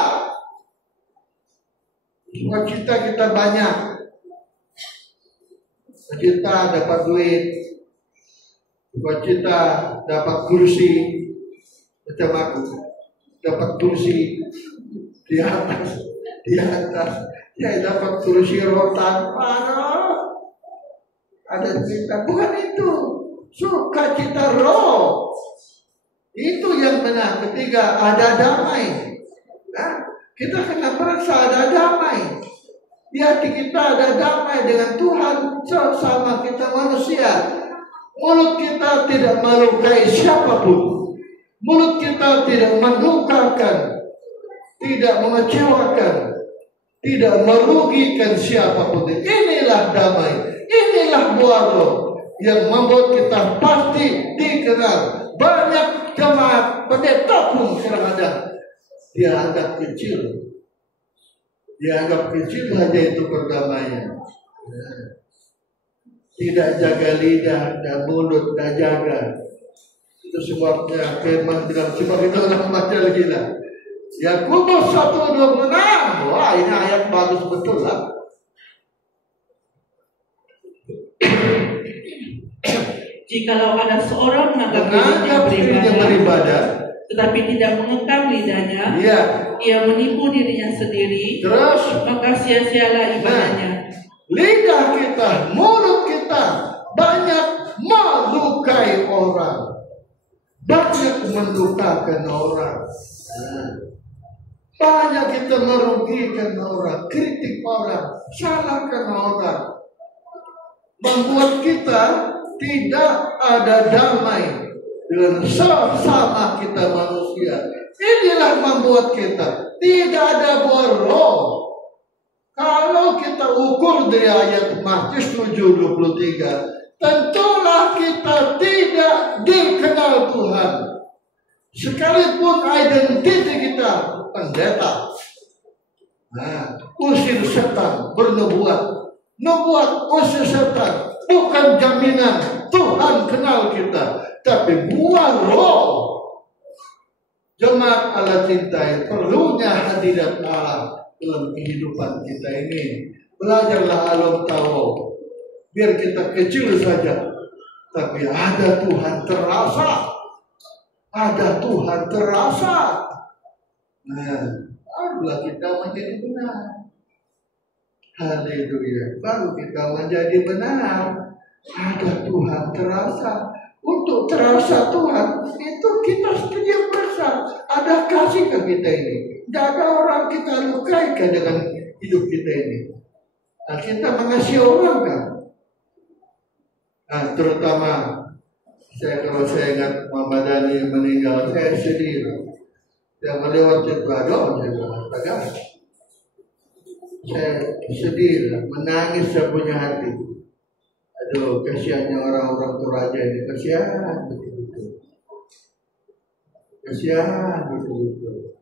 Sukacita kita banyak. Sukacita dapat duit. Sukacita dapat kursi. Macam aku dapat kursi di atas. Saya dapat kursi rotan. Ada cerita. Bukan itu. Sukacita roh. Itu yang benar. Ketiga, ada damai. Kita kena periksa ada damai. Di hati kita ada damai dengan Tuhan sesama kita manusia. Mulut kita tidak melukai siapapun. Mulut kita tidak melukakan, tidak mengecewakan, tidak merugikan siapapun. Inilah damai. Inilah buah roh yang membuat kita pasti dikenal. Banyak jemaat pendeta pun kadang-kadang dianggap kecil. Dianggap kecil saja itu perdamaian. Tidak jaga lidah dan mulut, tidak jaga. Itu sebabnya firman bilang sebab itu orang baca lagi lah. Yakobus 1:26. Wah, ini ayat bagus betul lah. Jikalau ada seorang menganggap dirinya beribadah, tetapi tidak mengekang lidahnya, ia menipu dirinya sendiri. Terus, maka sia-sialah ibadahnya. Lidah kita, mulut kita banyak melukai orang, banyak melukakan orang, banyak kita merugikan orang, kritik orang, salahkan orang, membuat kita tidak ada damai dengan sesama kita manusia. Inilah membuat kita tidak ada buah roh. Kalau kita ukur dari ayat Matius 7:23, tentulah kita tidak dikenal Tuhan. Sekalipun identitas kita pendeta, usir setan, bernubuat, nubuat usir setan, bukan jaminan Tuhan kenal kita, tapi buah roh. Jemaat Allah cintai, perlunya hadirat Allah dalam kehidupan kita ini. Belajarlah alam tahu, biar kita kecil saja, tapi ada Tuhan terasa, ada Tuhan terasa. Barulah kita menjadi benar. Haleluya. Baru kita menjadi benar. Ada Tuhan terasa. Untuk terasa Tuhan itu kita sedia perasa. Ada kasih ke kita ini. Tidak ada orang kita lukai dengan hidup kita ini. Kita mengasihi orang kan. Terutama kalau saya ingat Muhammad Ali meninggal, saya sedih. Saya melewati badon, saya sedih, menangis saya punya hati. Ada Tuh, kasihannya orang-orang Toraja ini, kasihan betul-betul. Kasihan betul-betul.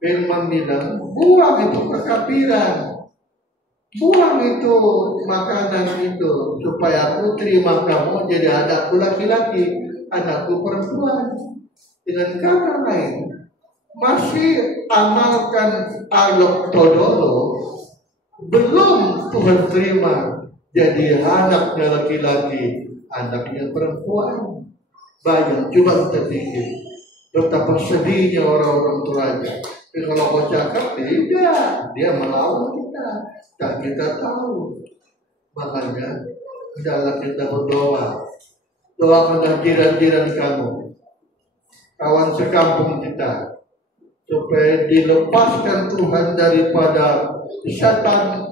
Firman bilang, buang itu kekafiran. Buang itu makanan itu supaya aku terima kamu jadi anakku laki-laki, anakku perempuan. Dengan kata lain, masih amalkan alok todolo, belum Tuhan terima jadi anaknya laki-laki, anaknya perempuan. Bayang, coba kita pikir betapa sedihnya orang-orang Toraja. Tapi kalau kau cakap, tidak, dia melawan kita. Dan kita tahu. Makanya hendaklah kita berdoa. Doakanlah jiran-jiran kamu, kawan sekampung kita, supaya dilepaskan Tuhan daripada setan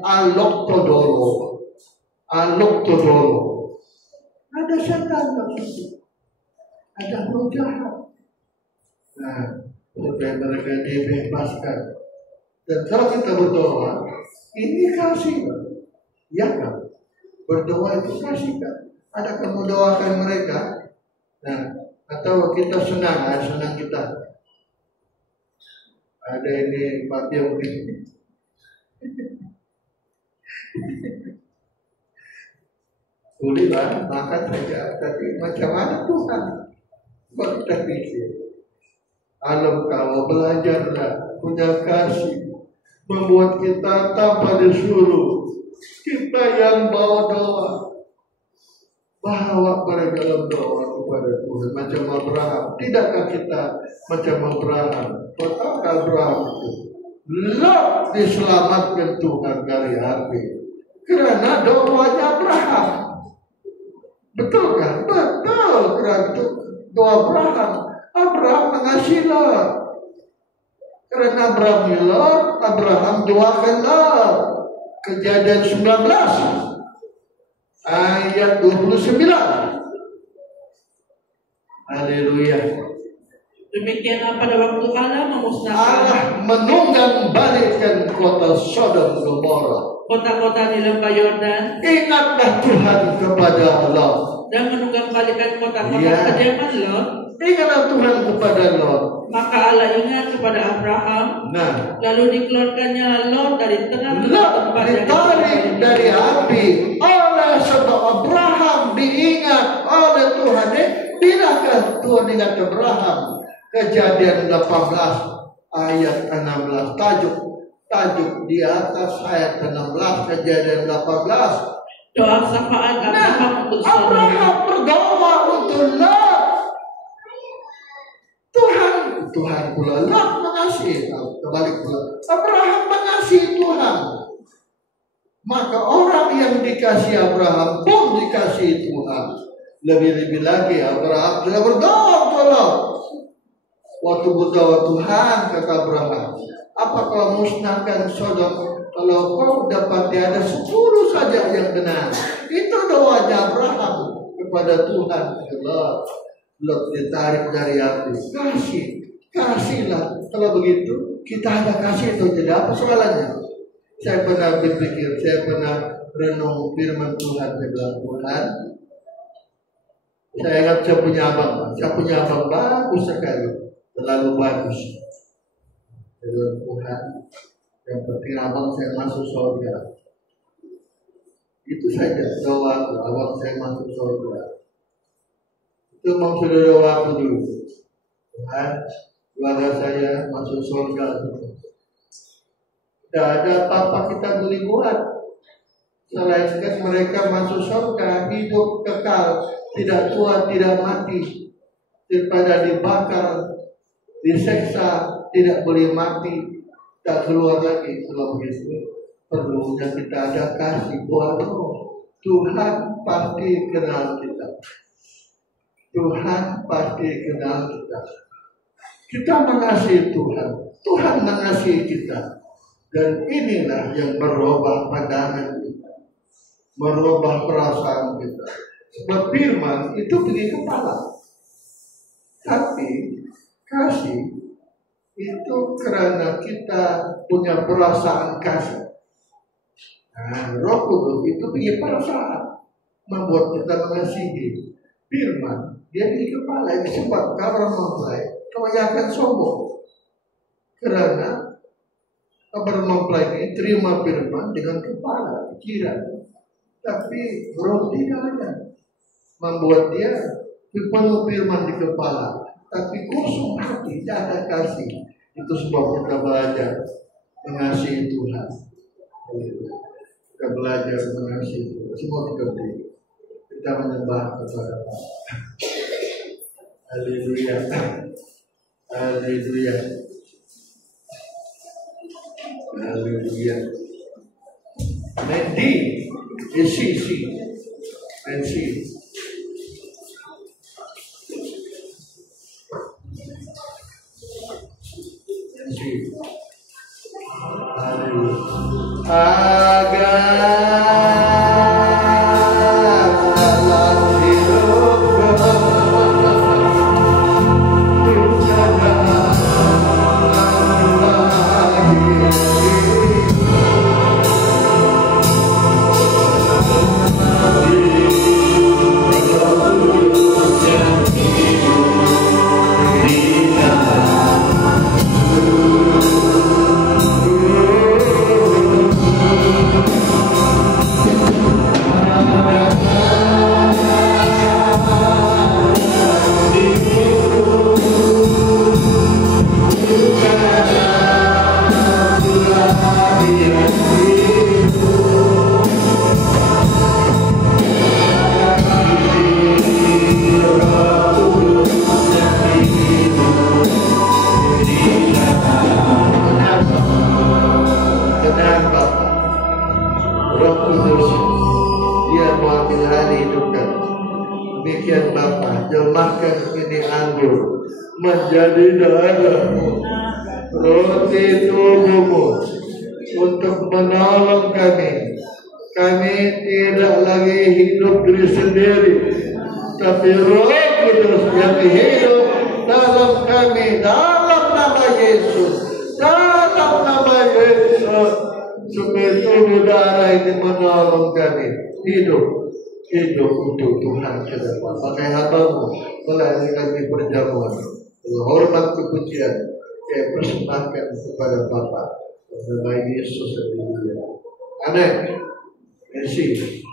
alok todolo. Ada setan maksudnya, ada roh jahat. Nah, supaya mereka dibebaskan. Dan kalau kita berdoa, ini kasih, ya kan? Berdoa itu kasih kan? Ada kamu doakan mereka, nah, atau kita senang kita. Ada ini Pak Tio ini. Bolehlah makan saja, tapi macam mana Tuhan? Kok kita pikir? Alam kau belajarlah punya kasih, membuat kita tanpa disuruh, kita yang bawa doa, bawa mereka dalam doa kepada Tuhan macam Abraham. Tidakkah kita macam Abraham? Betapa Abraham itu Lot diselamatkan Tuhan dari api karena doanya Abraham. Betul kan? Betul, karena doa Abraham. Abraham mengasihi Lot. Karena Abraham doakan Lot. Kejadian 19 ayat 29. Haleluya. Demikianlah pada waktu Allah memusnahkan Allah menunggang balikkan kota Sodom Gomora, kota-kota di lembah Yordan. Ingatlah Tuhan kepada Allah dan menunggang balikkan kota-kota kediaman Lot. Ingatlah Tuhan kepada Lot. Maka Allah ingat kepada Abraham. Nah, lalu dikeluarkannya Lot dari tengah-tengah tempat yang ditarik dari api oleh sebab Abraham diingat oleh Tuhan. Tidakkah Tuhan ingat Abraham? Kejadian 18 ayat 16, tajuk di atas ayat 16 Kejadian 18. Doa syafaat Abraham untuk Abraham berdoa untuk Lot. Tuhan pula Lot mengasihi, kebalik pula Abraham mengasihi Tuhan. Maka orang yang dikasihi Abraham pun dikasihi Tuhan. Lebih-lebih lagi Abraham sudah berdoa untuk Lot. Waktu berdoa Tuhan, kata Abraham, apa kau musnahkan Sodom kalau kau dapati ada 10 saja yang benar? Itu doanya Abraham kepada Tuhan. Lot ditarik dari api. Kasihlah. Kalau begitu kita ada kasih itu jadi apa soalannya? Saya pernah berpikir, saya pernah renung firman Tuhan. Saya bilang, Tuhan, saya ingat saya punya abang bagus sekali, terlalu bagus. Dengan Tuhan, yang penting abang saya masuk surga. Itu saja doa abang saya masuk surga. Itu maksud doa aku dulu. Tuhan, keluarga saya masuk surga. Tidak ada apa-apa kita boleh buat selain mereka masuk surga, hidup kekal, tidak tua, tidak mati, daripada dibakar, diseksa, tidak boleh mati, tak keluar lagi. Kalau begitu, perlunya kita ada kasih buat Tuhan pasti kenal kita. Tuhan pasti kenal kita. Kita mengasihi Tuhan, Tuhan mengasihi kita. Dan inilah yang merubah pandangan kita, merubah perasaan kita. Sebab firman itu pergi kepala, tapi kasih itu karena kita punya perasaan kasih. Nah, Roh Kudus itu punya perasaan membuat kita mengasihi firman. Dia di kepala, disebabkan orang mempelai kebanyakan sombong. Karena kabar mempelai ini terima firman dengan kepala, pikiran. Tapi roh tidak ada. Membuat dia penuh firman di kepala. Tapi kosong hati, tidak ada kasih. Itu sebab kita belajar mengasihi Tuhan. Kita belajar mengasihi Tuhan. Semua kita beri. Kita menyembah kepada Allah. Haleluya. Haleluya. Haleluya. Mendi, isi. Menjadi darahmu, roti tubuhmu, untuk menolong kami. Kami tidak lagi hidup diri sendiri, tapi Roh Kudus yang hidup dalam kami, dalam nama Yesus, dalam nama Yesus, supaya tubuh darah ini menolong kami hidup untuk Tuhan ke depan. Pakai hamba-Mu melayani kami perjamuan. Hormat kepujian yang persembahkan kepada Bapa nama Yesus. Amin. Kasih.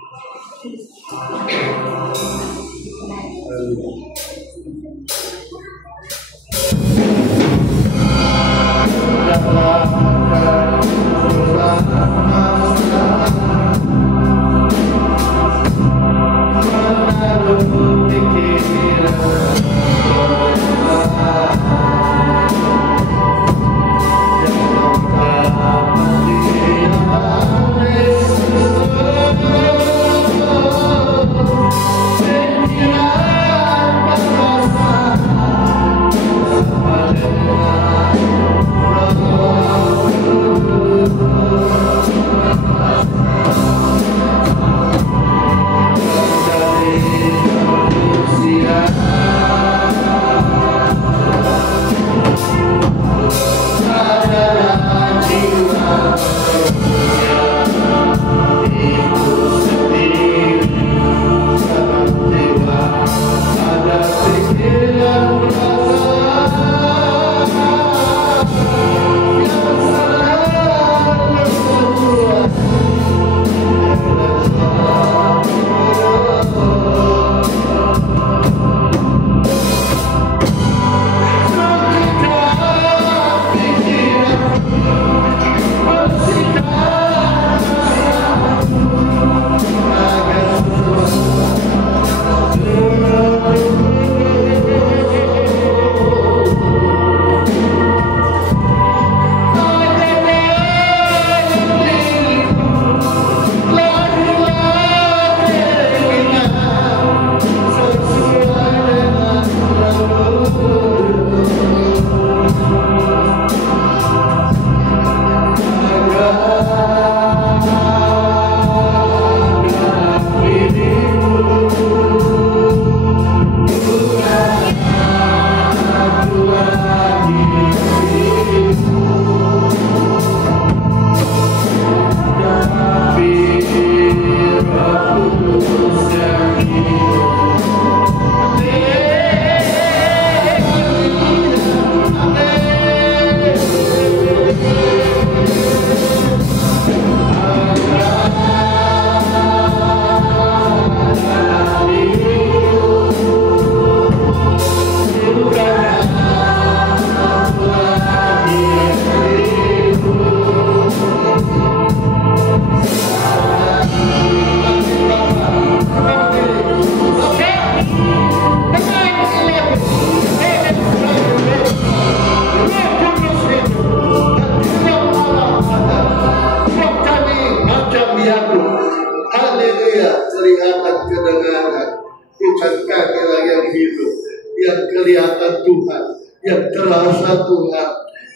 kuasa Tuhan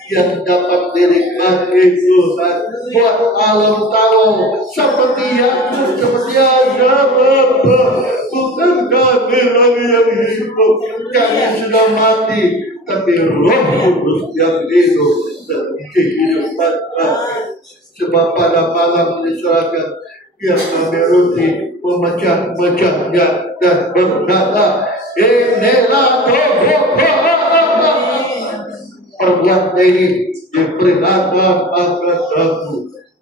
yang dapat dinikmati Tuhan. Buat alam tahu seperti aku, seperti ada Bapa. Bukan kami lagi yang hidup, kami sudah mati, tapi Roh Kudus yang hidup dan kehidupan kami. Sebab pada malam diserahkan, yang kami ruti memecah-mecahnya dan berkata, inilah perbuatan ini diperlihatkan akan aku.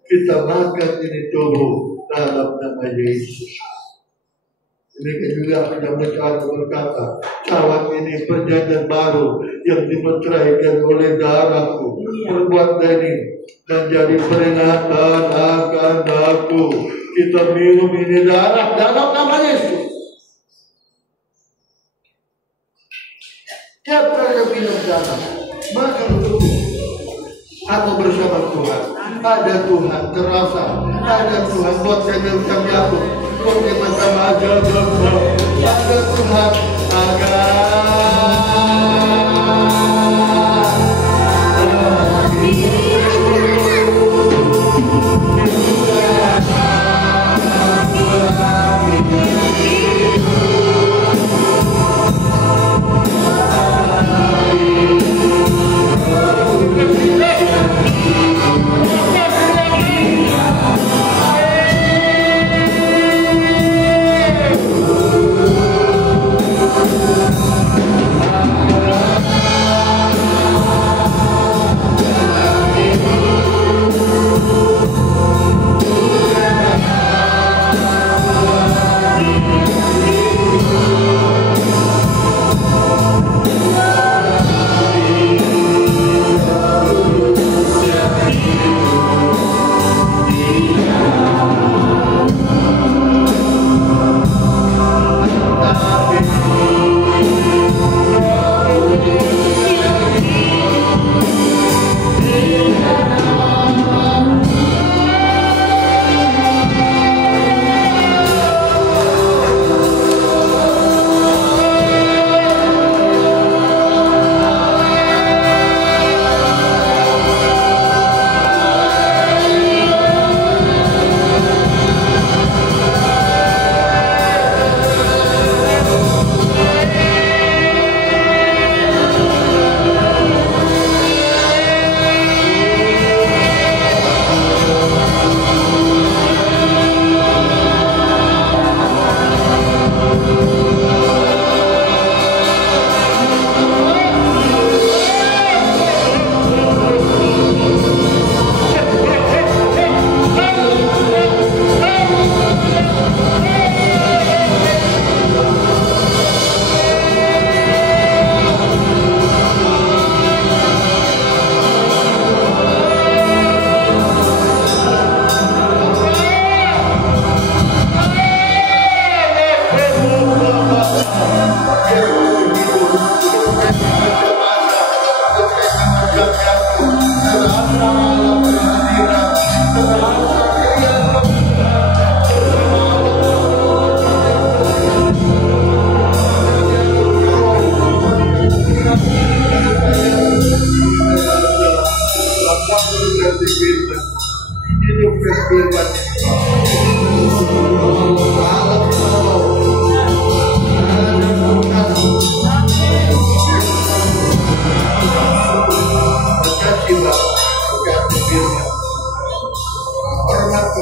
Kita makan ini tubuh dalam nama Yesus. Ini juga sudah berkata, cawan ini perjanjian baru yang dimeteraikan oleh darahku. Perbuatan ini menjadi peringatan akan aku. Kita minum ini darah dalam nama Yesus. Siapa yang minum darah, maka aku bersama Tuhan. Ada Tuhan terasa, ada Tuhan buat saya kami aku. Buat bersama aja ada Tuhan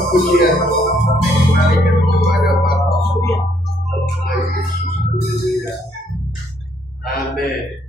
kepujian dikembalikan kepada Bapa Surya. Amin.